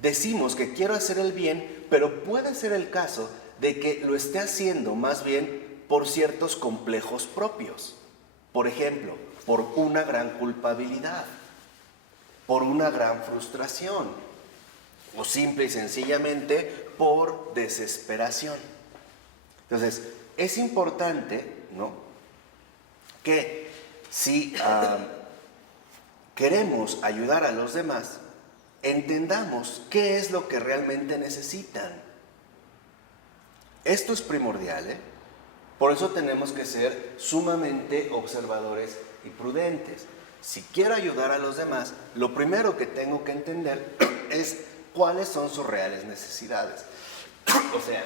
decimos que quiero hacer el bien, pero puede ser el caso de que lo esté haciendo más bien por ciertos complejos propios. Por ejemplo, por una gran culpabilidad, por una gran frustración, o simple y sencillamente por desesperación. Entonces, es importante, ¿no?, que si queremos ayudar a los demás, entendamos qué es lo que realmente necesitan. Esto es primordial, Por eso tenemos que ser sumamente observadores y prudentes. Si quiero ayudar a los demás, lo primero que tengo que entender es cuáles son sus reales necesidades. O sea,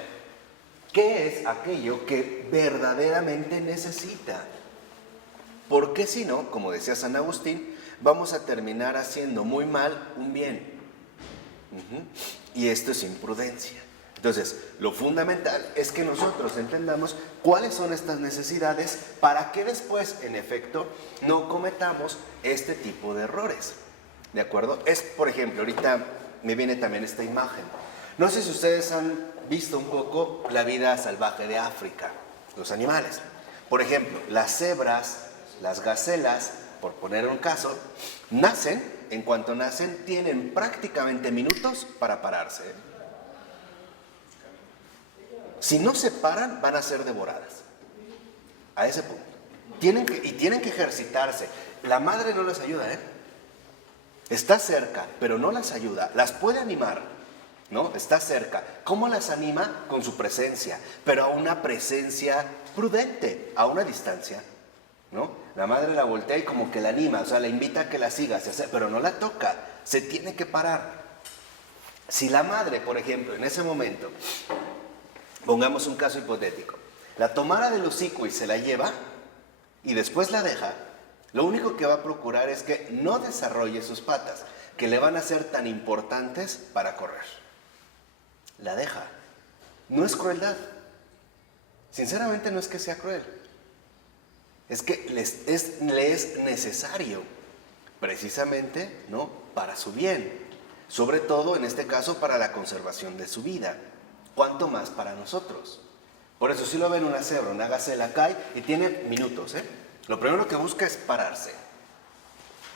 ¿qué es aquello que verdaderamente necesita? Porque si no, como decía San Agustín, vamos a terminar haciendo muy mal un bien. Y esto es imprudencia. Entonces, lo fundamental es que nosotros entendamos cuáles son estas necesidades para que después, en efecto, no cometamos este tipo de errores. ¿De acuerdo? Es, por ejemplo, ahorita me viene también esta imagen. No sé si ustedes han visto un poco la vida salvaje de África, los animales. Por ejemplo, las cebras, las gacelas, por poner un caso, nacen, en cuanto nacen, tienen prácticamente minutos para pararse. Si no se paran, van a ser devoradas. A ese punto. Tienen que ejercitarse. La madre no les ayuda, Está cerca, pero no las ayuda. Las puede animar, ¿no? Está cerca. ¿Cómo las anima? Con su presencia, pero a una presencia prudente, a una distancia, ¿no? La madre la voltea y como que la anima, o sea, la invita a que la siga, pero no la toca, se tiene que parar. Si la madre, por ejemplo, en ese momento, pongamos un caso hipotético, la tomara del hocico y se la lleva y después la deja, lo único que va a procurar es que no desarrolle sus patas, que le van a ser tan importantes para correr. La deja. No es crueldad. Sinceramente no es que sea cruel. Es que le es necesario, precisamente, ¿no?, para su bien. Sobre todo, en este caso, para la conservación de su vida. ¿Cuánto más para nosotros? Por eso, si lo ven una cebra, una gacela, cae y tiene minutos, Lo primero que busca es pararse.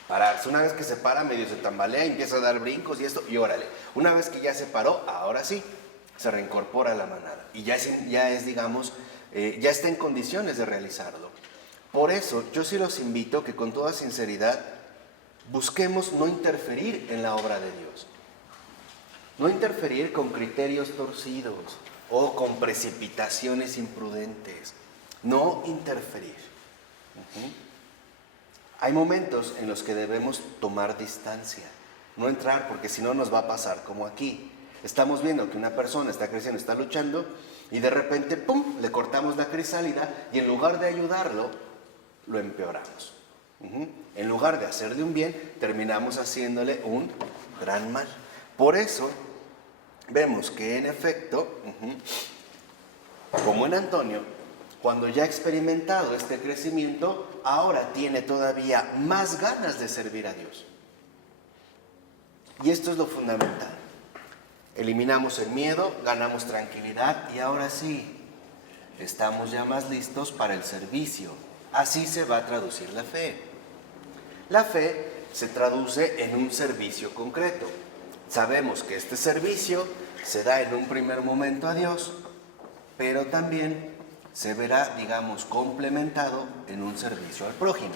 Pararse. Una vez que se para, medio se tambalea, empieza a dar brincos y esto, y órale. Una vez que ya se paró, ahora sí, se reincorpora a la manada. Y ya es, digamos, ya está en condiciones de realizarlo. Por eso, yo sí los invito que con toda sinceridad busquemos no interferir en la obra de Dios. No interferir con criterios torcidos o con precipitaciones imprudentes. No interferir. Hay momentos en los que debemos tomar distancia, no entrar, porque si no nos va a pasar como aquí. Estamos viendo que una persona está creciendo, está luchando, y de repente, ¡pum!, le cortamos la crisálida y en lugar de ayudarlo, lo empeoramos. En lugar de hacerle un bien, terminamos haciéndole un gran mal. Por eso, vemos que en efecto, como en Antonio, cuando ya ha experimentado este crecimiento, ahora tiene todavía más ganas de servir a Dios. Y esto es lo fundamental. Eliminamos el miedo, ganamos tranquilidad y ahora sí, estamos ya más listos para el servicio. Así se va a traducir la fe. La fe se traduce en un servicio concreto. Sabemos que este servicio se da en un primer momento a Dios, pero también se verá, digamos, complementado en un servicio al prójimo.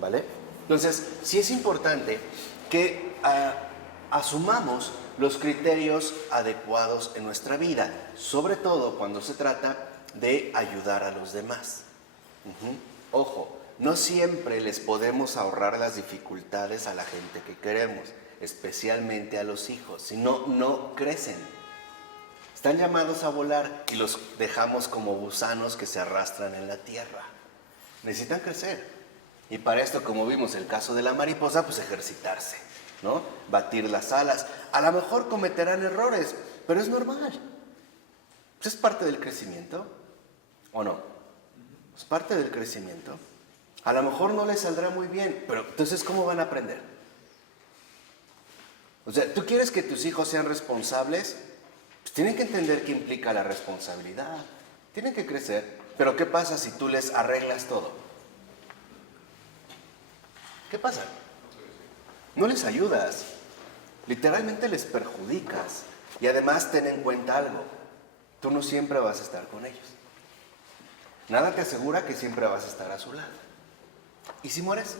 ¿Vale? Entonces, sí es importante que asumamos los criterios adecuados en nuestra vida, sobre todo cuando se trata de ayudar a los demás. Ojo, no siempre les podemos ahorrar las dificultades a la gente que queremos, especialmente a los hijos, si no, no crecen. Están llamados a volar y los dejamos como gusanos que se arrastran en la tierra. Necesitan crecer. Y para esto, como vimos el caso de la mariposa, pues ejercitarse, ¿no? Batir las alas. A lo mejor cometerán errores, pero es normal. Pues es parte del crecimiento, ¿o no? Es parte del crecimiento. A lo mejor no les saldrá muy bien, pero entonces, ¿cómo van a aprender? O sea, ¿tú quieres que tus hijos sean responsables? Pues tienen que entender qué implica la responsabilidad. Tienen que crecer. Pero ¿qué pasa si tú les arreglas todo? ¿Qué pasa? No les ayudas. Literalmente les perjudicas. Y además ten en cuenta algo. Tú no siempre vas a estar con ellos. Nada te asegura que siempre vas a estar a su lado. ¿Y si mueres?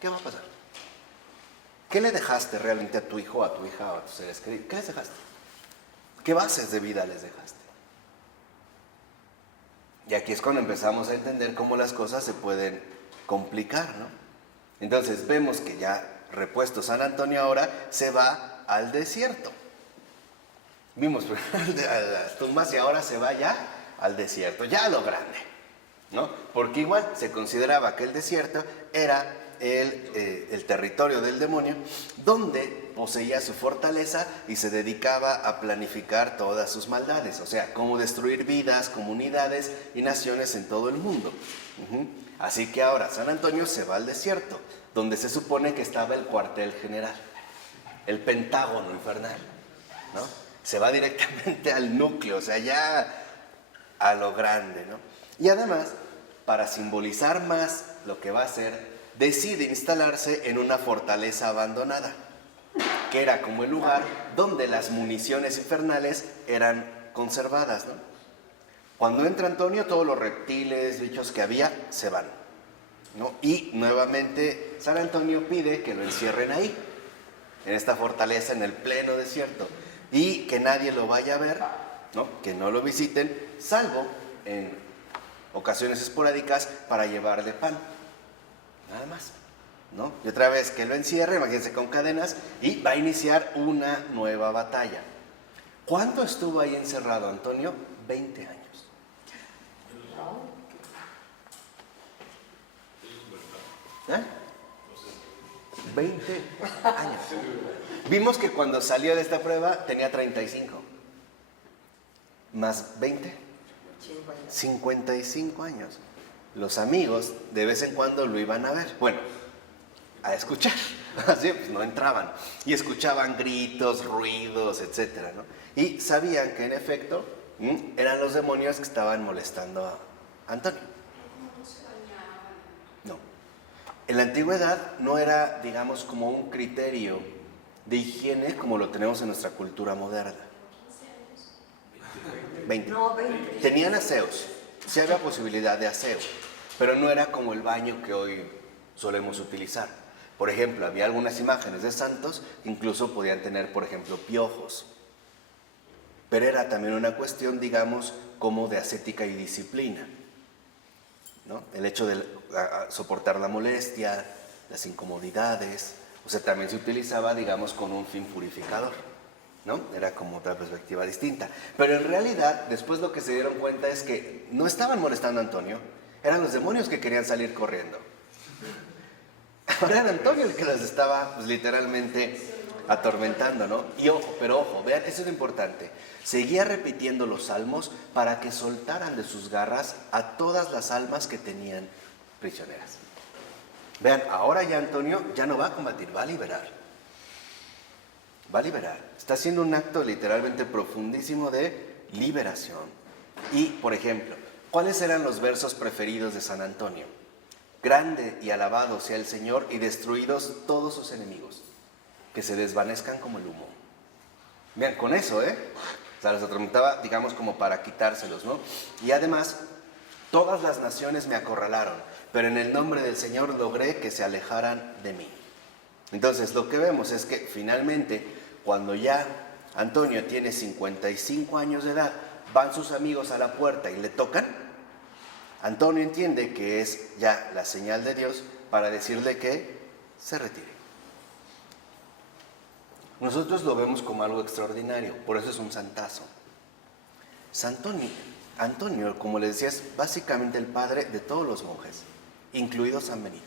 ¿Qué va a pasar? ¿Qué le dejaste realmente a tu hijo, a tu hija o a tus seres queridos? ¿Qué les dejaste? ¿Qué bases de vida les dejaste? Y aquí es cuando empezamos a entender cómo las cosas se pueden complicar, ¿no? Entonces vemos que ya repuesto San Antonio ahora se va al desierto. Vimos a las tumbas y ahora se va ya al desierto, ya a lo grande, ¿no? Porque igual se consideraba que el desierto era el territorio del demonio, donde poseía su fortaleza y se dedicaba a planificar todas sus maldades, o sea, cómo destruir vidas, comunidades y naciones en todo el mundo. Así que ahora San Antonio se va al desierto, donde se supone que estaba el cuartel general, el pentágono infernal, ¿no? Se va directamente al núcleo, o sea, ya a lo grande, ¿no? Y además, para simbolizar más lo que va a hacer, decide instalarse en una fortaleza abandonada, que era como el lugar donde las municiones infernales eran conservadas, ¿no? Cuando entra Antonio, todos los reptiles, bichos que había, se van, ¿no? Y nuevamente San Antonio pide que lo encierren ahí, en esta fortaleza, en el pleno desierto, y que nadie lo vaya a ver, ¿no? Que no lo visiten, salvo en ocasiones esporádicas para llevarle pan. Nada más, ¿no? Y otra vez que lo encierre, imagínense, con cadenas, y va a iniciar una nueva batalla. ¿Cuánto estuvo ahí encerrado Antonio? 20 años. 20 años. Vimos que cuando salió de esta prueba tenía 35. Más 20. 55 años. Los amigos de vez en cuando lo iban a ver. Bueno, a escuchar. Así pues no entraban. Y escuchaban gritos, ruidos, etcétera, ¿no? Y sabían que en efecto eran los demonios que estaban molestando a Antonio. No. En la antigüedad no era, digamos, como un criterio de higiene como lo tenemos en nuestra cultura moderna. 20. No, 20. Tenían aseos. Sí había posibilidad de aseo, pero no era como el baño que hoy solemos utilizar. Por ejemplo, había algunas imágenes de santos que incluso podían tener, por ejemplo, piojos. Pero era también una cuestión, digamos, como de ascética y disciplina, ¿no? El hecho de soportar la molestia, las incomodidades, O sea, también se utilizaba, digamos, con un fin purificador, ¿no? Era como otra perspectiva distinta. Pero en realidad, después lo que se dieron cuenta es que no estaban molestando a Antonio, eran los demonios que querían salir corriendo. Ahora era Antonio el que los estaba, pues, literalmente atormentando, ¿no? Y ojo, pero ojo, vean, eso es lo importante. Seguía repitiendo los salmos para que soltaran de sus garras a todas las almas que tenían prisioneras. Vean, ahora ya Antonio ya no va a combatir, va a liberar. Va a liberar. Está haciendo un acto literalmente profundísimo de liberación. Y, por ejemplo, ¿cuáles eran los versos preferidos de San Antonio? Grande y alabado sea el Señor y destruidos todos sus enemigos, que se desvanezcan como el humo. Vean, con eso, O sea, los atormentaba, digamos, como para quitárselos, ¿no? Y además, todas las naciones me acorralaron, pero en el nombre del Señor logré que se alejaran de mí. Entonces, lo que vemos es que finalmente, cuando ya Antonio tiene 55 años de edad, van sus amigos a la puerta y le tocan. Antonio entiende que es ya la señal de Dios para decirle que se retire. Nosotros lo vemos como algo extraordinario, por eso es un santazo. Antonio, como les decía, es básicamente el padre de todos los monjes, incluido San Benito.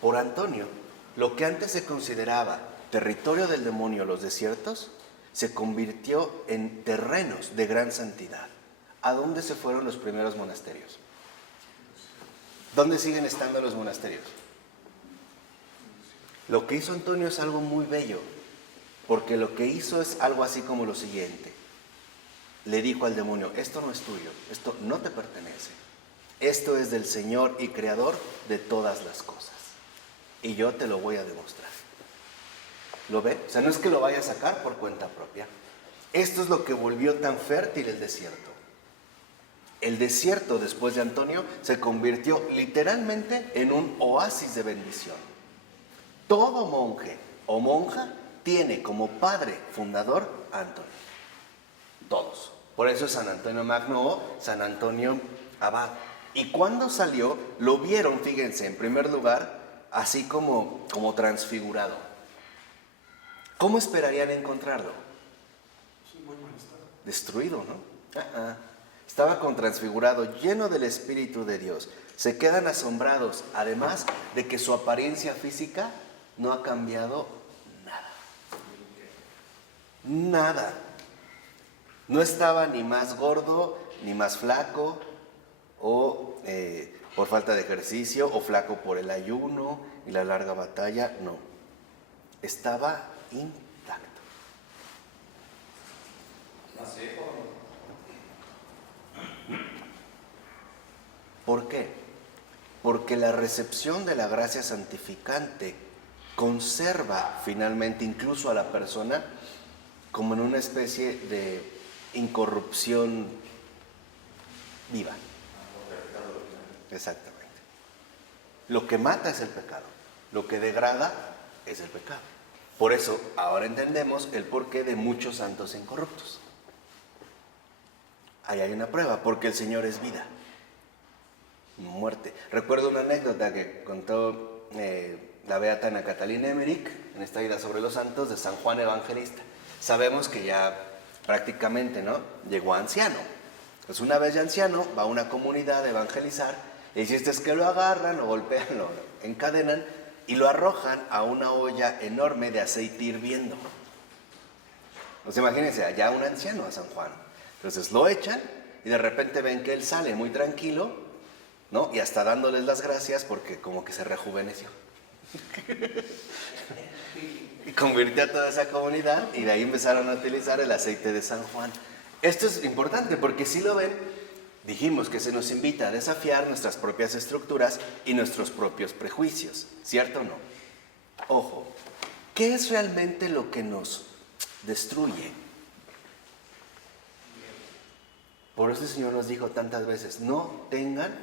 Por Antonio, lo que antes se consideraba territorio del demonio, los desiertos, se convirtió en terrenos de gran santidad. ¿A dónde se fueron los primeros monasterios? ¿Dónde siguen estando los monasterios? Lo que hizo Antonio es algo muy bello, porque lo que hizo es algo así como lo siguiente. Le dijo al demonio, esto no es tuyo, esto no te pertenece. Esto es del Señor y Creador de todas las cosas. Y yo te lo voy a demostrar. ¿Lo ve? O sea, no es que lo vaya a sacar por cuenta propia. Esto es lo que volvió tan fértil el desierto. El desierto, después de Antonio, se convirtió literalmente en un oasis de bendición. Todo monje o monja tiene como padre fundador a Antonio. Todos. Por eso es San Antonio Magno o San Antonio Abad. Y cuando salió, lo vieron, fíjense, en primer lugar, así como transfigurado. ¿Cómo esperarían encontrarlo? Destruido, ¿no? Estaba transfigurado, lleno del Espíritu de Dios. Se quedan asombrados, además de que su apariencia física no ha cambiado nada. Nada. No estaba ni más gordo, ni más flaco, o por falta de ejercicio, o flaco por el ayuno y la larga batalla. No. Estaba intacto. ¿Por qué? Porque la recepción de la gracia santificante conserva finalmente incluso a la persona como en una especie de incorrupción viva. Exactamente. Lo que mata es el pecado, lo que degrada es el pecado. Por eso ahora entendemos el porqué de muchos santos incorruptos. Ahí hay una prueba, porque el Señor es vida, muerte. Recuerdo una anécdota que contó la beata Ana Catalina Emmerich en esta vida sobre los santos de San Juan Evangelista. Sabemos que ya prácticamente, ¿no?, llegó anciano. Pues una vez ya anciano, va a una comunidad a evangelizar, y el chiste es que lo agarran, lo golpean, lo encadenan y lo arrojan a una olla enorme de aceite hirviendo. Pues imagínense, allá un anciano a San Juan. Entonces lo echan y de repente ven que él sale muy tranquilo, ¿no? Y hasta dándoles las gracias porque como que se rejuveneció. Y convirtió a toda esa comunidad y de ahí empezaron a utilizar el aceite de San Juan. Esto es importante porque si lo ven, dijimos que se nos invita a desafiar nuestras propias estructuras y nuestros propios prejuicios, ¿cierto o no? Ojo, ¿qué es realmente lo que nos destruye? Por eso el Señor nos dijo tantas veces, no tengan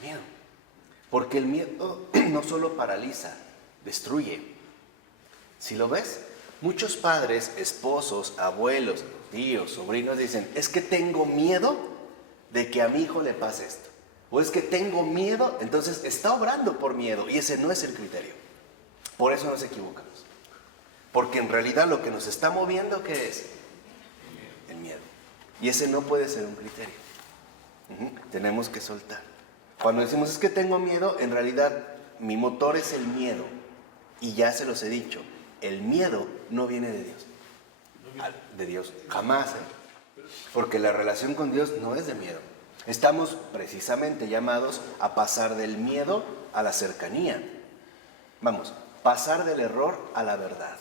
miedo. Porque el miedo no solo paraliza, destruye. Si lo ves, muchos padres, esposos, abuelos, tíos, sobrinos dicen, es que tengo miedo de que a mi hijo le pase esto. O es que tengo miedo, entonces está obrando por miedo y ese no es el criterio. Por eso nos equivocamos. Porque en realidad lo que nos está moviendo, ¿qué es? El miedo. Y ese no puede ser un criterio. Tenemos que soltar. Cuando decimos es que tengo miedo, en realidad mi motor es el miedo. Y ya se los he dicho, el miedo no viene de Dios. De Dios, jamás. Porque la relación con Dios no es de miedo. Estamos precisamente llamados a pasar del miedo a la cercanía. Vamos, pasar del error a la verdad.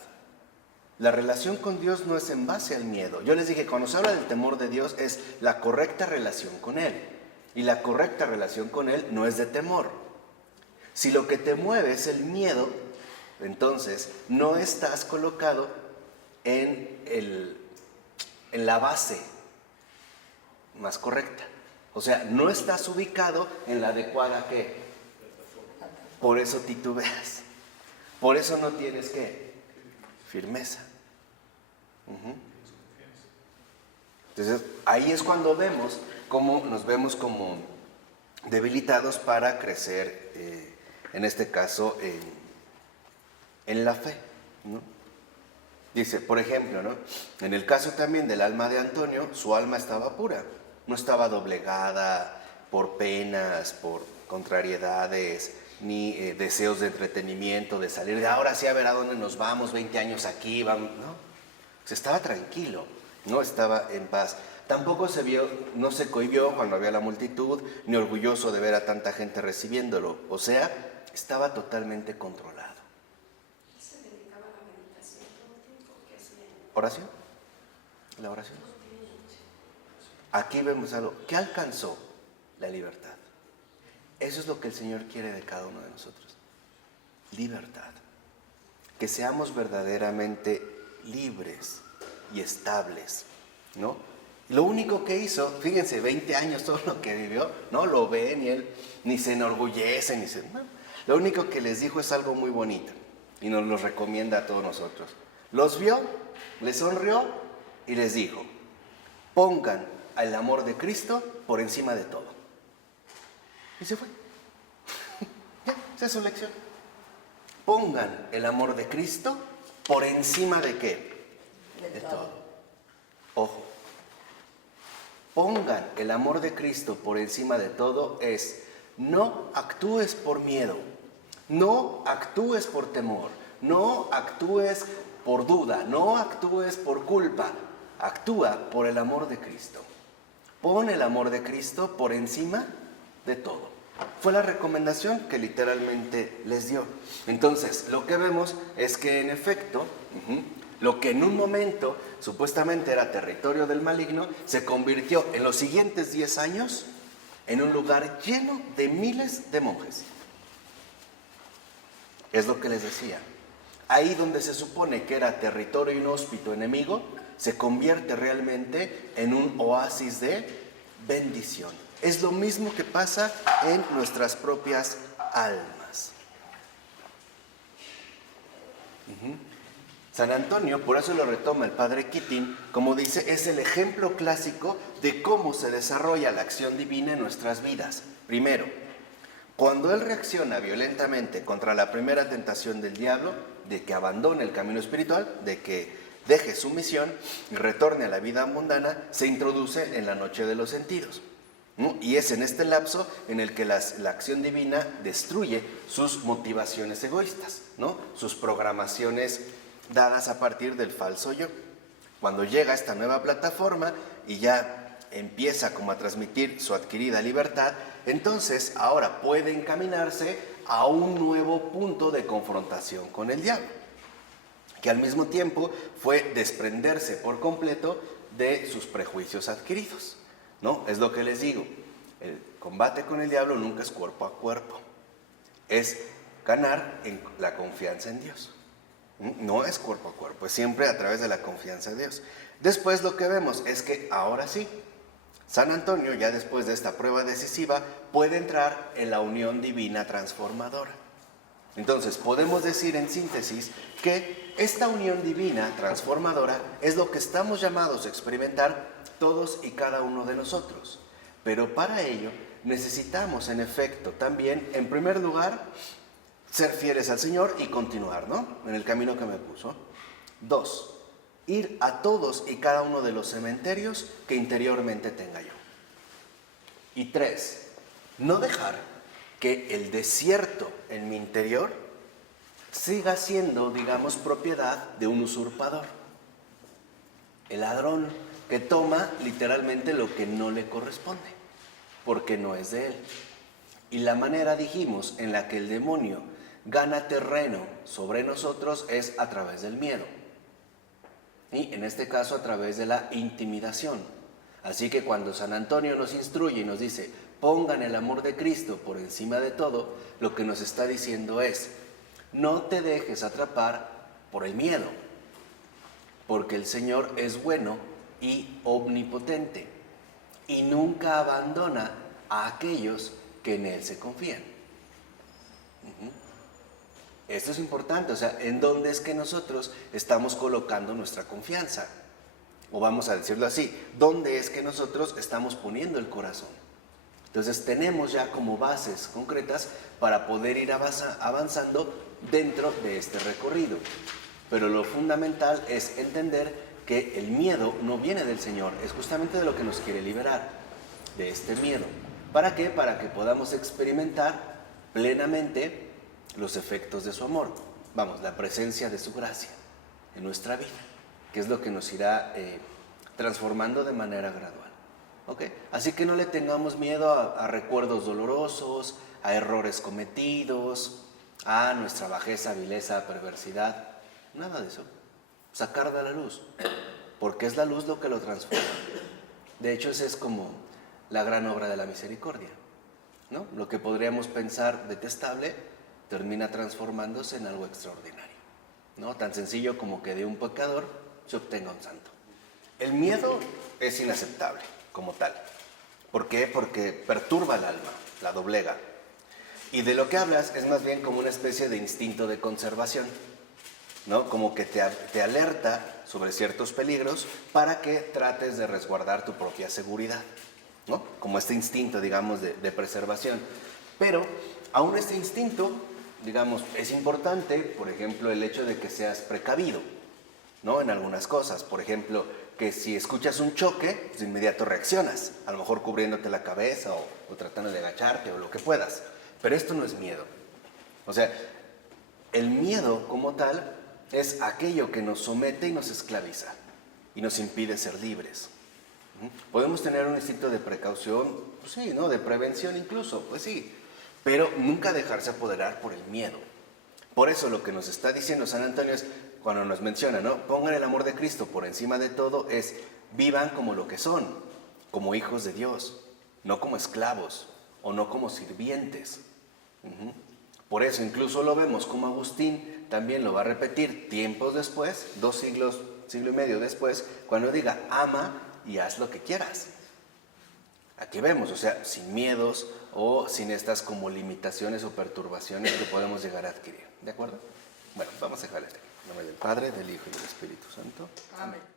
La relación con Dios no es en base al miedo. Yo les dije, cuando se habla del temor de Dios es la correcta relación con Él. Y la correcta relación con Él no es de temor. Si lo que te mueve es el miedo, entonces no estás colocado en la base más correcta. O sea, no estás ubicado en la adecuada ¿qué? Por eso titubeas. Por eso no tienes ¿qué? Firmeza. Entonces, ahí es cuando vemos cómo nos vemos como debilitados para crecer, en este caso, en la fe, ¿no? Dice, por ejemplo, ¿no? En el caso también del alma de Antonio, su alma estaba pura, no estaba doblegada por penas, por contrariedades, ni deseos de entretenimiento, de salir de ahora sí a ver a dónde nos vamos, 20 años aquí, vamos, ¿no? O sea, estaba tranquilo, no estaba en paz. Tampoco no se cohibió cuando había la multitud, ni orgulloso de ver a tanta gente recibiéndolo. O sea, estaba totalmente controlado. ¿Se dedicaba a la meditación todo el tiempo? ¿Qué hacía? ¿Oración? ¿La oración? Aquí vemos algo. ¿Qué alcanzó? La libertad. Eso es lo que el Señor quiere de cada uno de nosotros. Libertad. Que seamos verdaderamente libres y estables, ¿no? Lo único que hizo, fíjense, 20 años todo lo que vivió, no lo ve ni él, ni se enorgullece, no. Lo único que les dijo es algo muy bonito y nos lo recomienda a todos nosotros. Los vio, les sonrió y les dijo, pongan el amor de Cristo por encima de todo. Y se fue. Ya, esa es su lección. Pongan el amor de Cristo por encima de ¿qué? De todo. Ojo. Pongan el amor de Cristo por encima de todo es, no actúes por miedo, no actúes por temor, no actúes por duda, no actúes por culpa, actúa por el amor de Cristo. Pon el amor de Cristo por encima de todo. Fue la recomendación que literalmente les dio. Entonces, lo que vemos es que en efecto, lo que en un momento supuestamente era territorio del maligno, se convirtió en los siguientes 10 años en un lugar lleno de miles de monjes. Es lo que les decía. Ahí donde se supone que era territorio inhóspito enemigo, se convierte realmente en un oasis de bendición. Es lo mismo que pasa en nuestras propias almas. San Antonio, por eso lo retoma el padre Keating, como dice, es el ejemplo clásico de cómo se desarrolla la acción divina en nuestras vidas. Primero, cuando él reacciona violentamente contra la primera tentación del diablo, de que abandone el camino espiritual, de que deje su misión y retorne a la vida mundana, se introduce en la noche de los sentidos, ¿no? Y es en este lapso en el que la acción divina destruye sus motivaciones egoístas, ¿no? Sus programaciones dadas a partir del falso yo. Cuando llega a esta nueva plataforma y ya empieza como a transmitir su adquirida libertad, entonces ahora puede encaminarse a un nuevo punto de confrontación con el diablo, que al mismo tiempo fue desprenderse por completo de sus prejuicios adquiridos, ¿no? Es lo que les digo, el combate con el diablo nunca es cuerpo a cuerpo, es ganar en la confianza en Dios. No es cuerpo a cuerpo, es siempre a través de la confianza en Dios. Después lo que vemos es que ahora sí, San Antonio, ya después de esta prueba decisiva, puede entrar en la unión divina transformadora. Entonces, podemos decir en síntesis que esta unión divina transformadora es lo que estamos llamados a experimentar todos y cada uno de nosotros. Pero para ello necesitamos, en efecto, también, en primer lugar, ser fieles al Señor y continuar, ¿no? En el camino que me puso. 2, ir a todos y cada uno de los cementerios que interiormente tenga yo. Y 3, no dejar que el desierto en mi interior siga siendo, digamos, propiedad de un usurpador. El ladrón que toma literalmente lo que no le corresponde, porque no es de él. Y la manera, dijimos, en la que el demonio gana terreno sobre nosotros es a través del miedo. Y en este caso a través de la intimidación. Así que cuando San Antonio nos instruye y nos dice, pongan el amor de Cristo por encima de todo, lo que nos está diciendo es, no te dejes atrapar por el miedo, porque el Señor es bueno y omnipotente, y nunca abandona a aquellos que en Él se confían. Esto es importante, o sea, ¿en dónde es que nosotros estamos colocando nuestra confianza? O vamos a decirlo así, ¿dónde es que nosotros estamos poniendo el corazón? Entonces tenemos ya como bases concretas para poder ir avanzando dentro de este recorrido. Pero lo fundamental es entender que el miedo no viene del Señor, es justamente de lo que nos quiere liberar, de este miedo. ¿Para qué? Para que podamos experimentar plenamente los efectos de su amor. Vamos, la presencia de su gracia en nuestra vida, que es lo que nos irá transformando de manera gradual. ¿Ok? Así que no le tengamos miedo a recuerdos dolorosos, a errores cometidos, a nuestra bajeza, vileza, perversidad. Nada de eso. Sacar de la luz, porque es la luz lo que lo transforma. De hecho, esa es como la gran obra de la misericordia, ¿no? Lo que podríamos pensar detestable termina transformándose en algo extraordinario, ¿no? Tan sencillo como que de un pecador se obtenga un santo. El miedo es inaceptable como tal. ¿Por qué? Porque perturba el alma, la doblega. Y de lo que hablas es más bien como una especie de instinto de conservación, ¿no? Como que te alerta sobre ciertos peligros para que trates de resguardar tu propia seguridad, ¿no? Como este instinto, digamos, de preservación. Pero aún este instinto, digamos, es importante, por ejemplo, el hecho de que seas precavido, ¿no? En algunas cosas. Por ejemplo, que si escuchas un choque, pues de inmediato reaccionas, a lo mejor cubriéndote la cabeza o tratando de agacharte o lo que puedas. Pero esto no es miedo. O sea, el miedo como tal es aquello que nos somete y nos esclaviza y nos impide ser libres. Podemos tener un instinto de precaución, pues sí, ¿no? De prevención incluso, pues sí, pero nunca dejarse apoderar por el miedo. Por eso lo que nos está diciendo San Antonio es, cuando nos menciona, ¿no? Pongan el amor de Cristo por encima de todo, es vivan como lo que son, como hijos de Dios, no como esclavos o no como sirvientes. Por eso incluso lo vemos como Agustín también lo va a repetir tiempos después, 2 siglos, siglo y medio después, cuando diga, ama y haz lo que quieras. Aquí vemos, o sea, sin miedos o sin estas como limitaciones o perturbaciones que podemos llegar a adquirir. ¿De acuerdo? Bueno, vamos a dejarle. En nombre del Padre, del Hijo y del Espíritu Santo. Amén.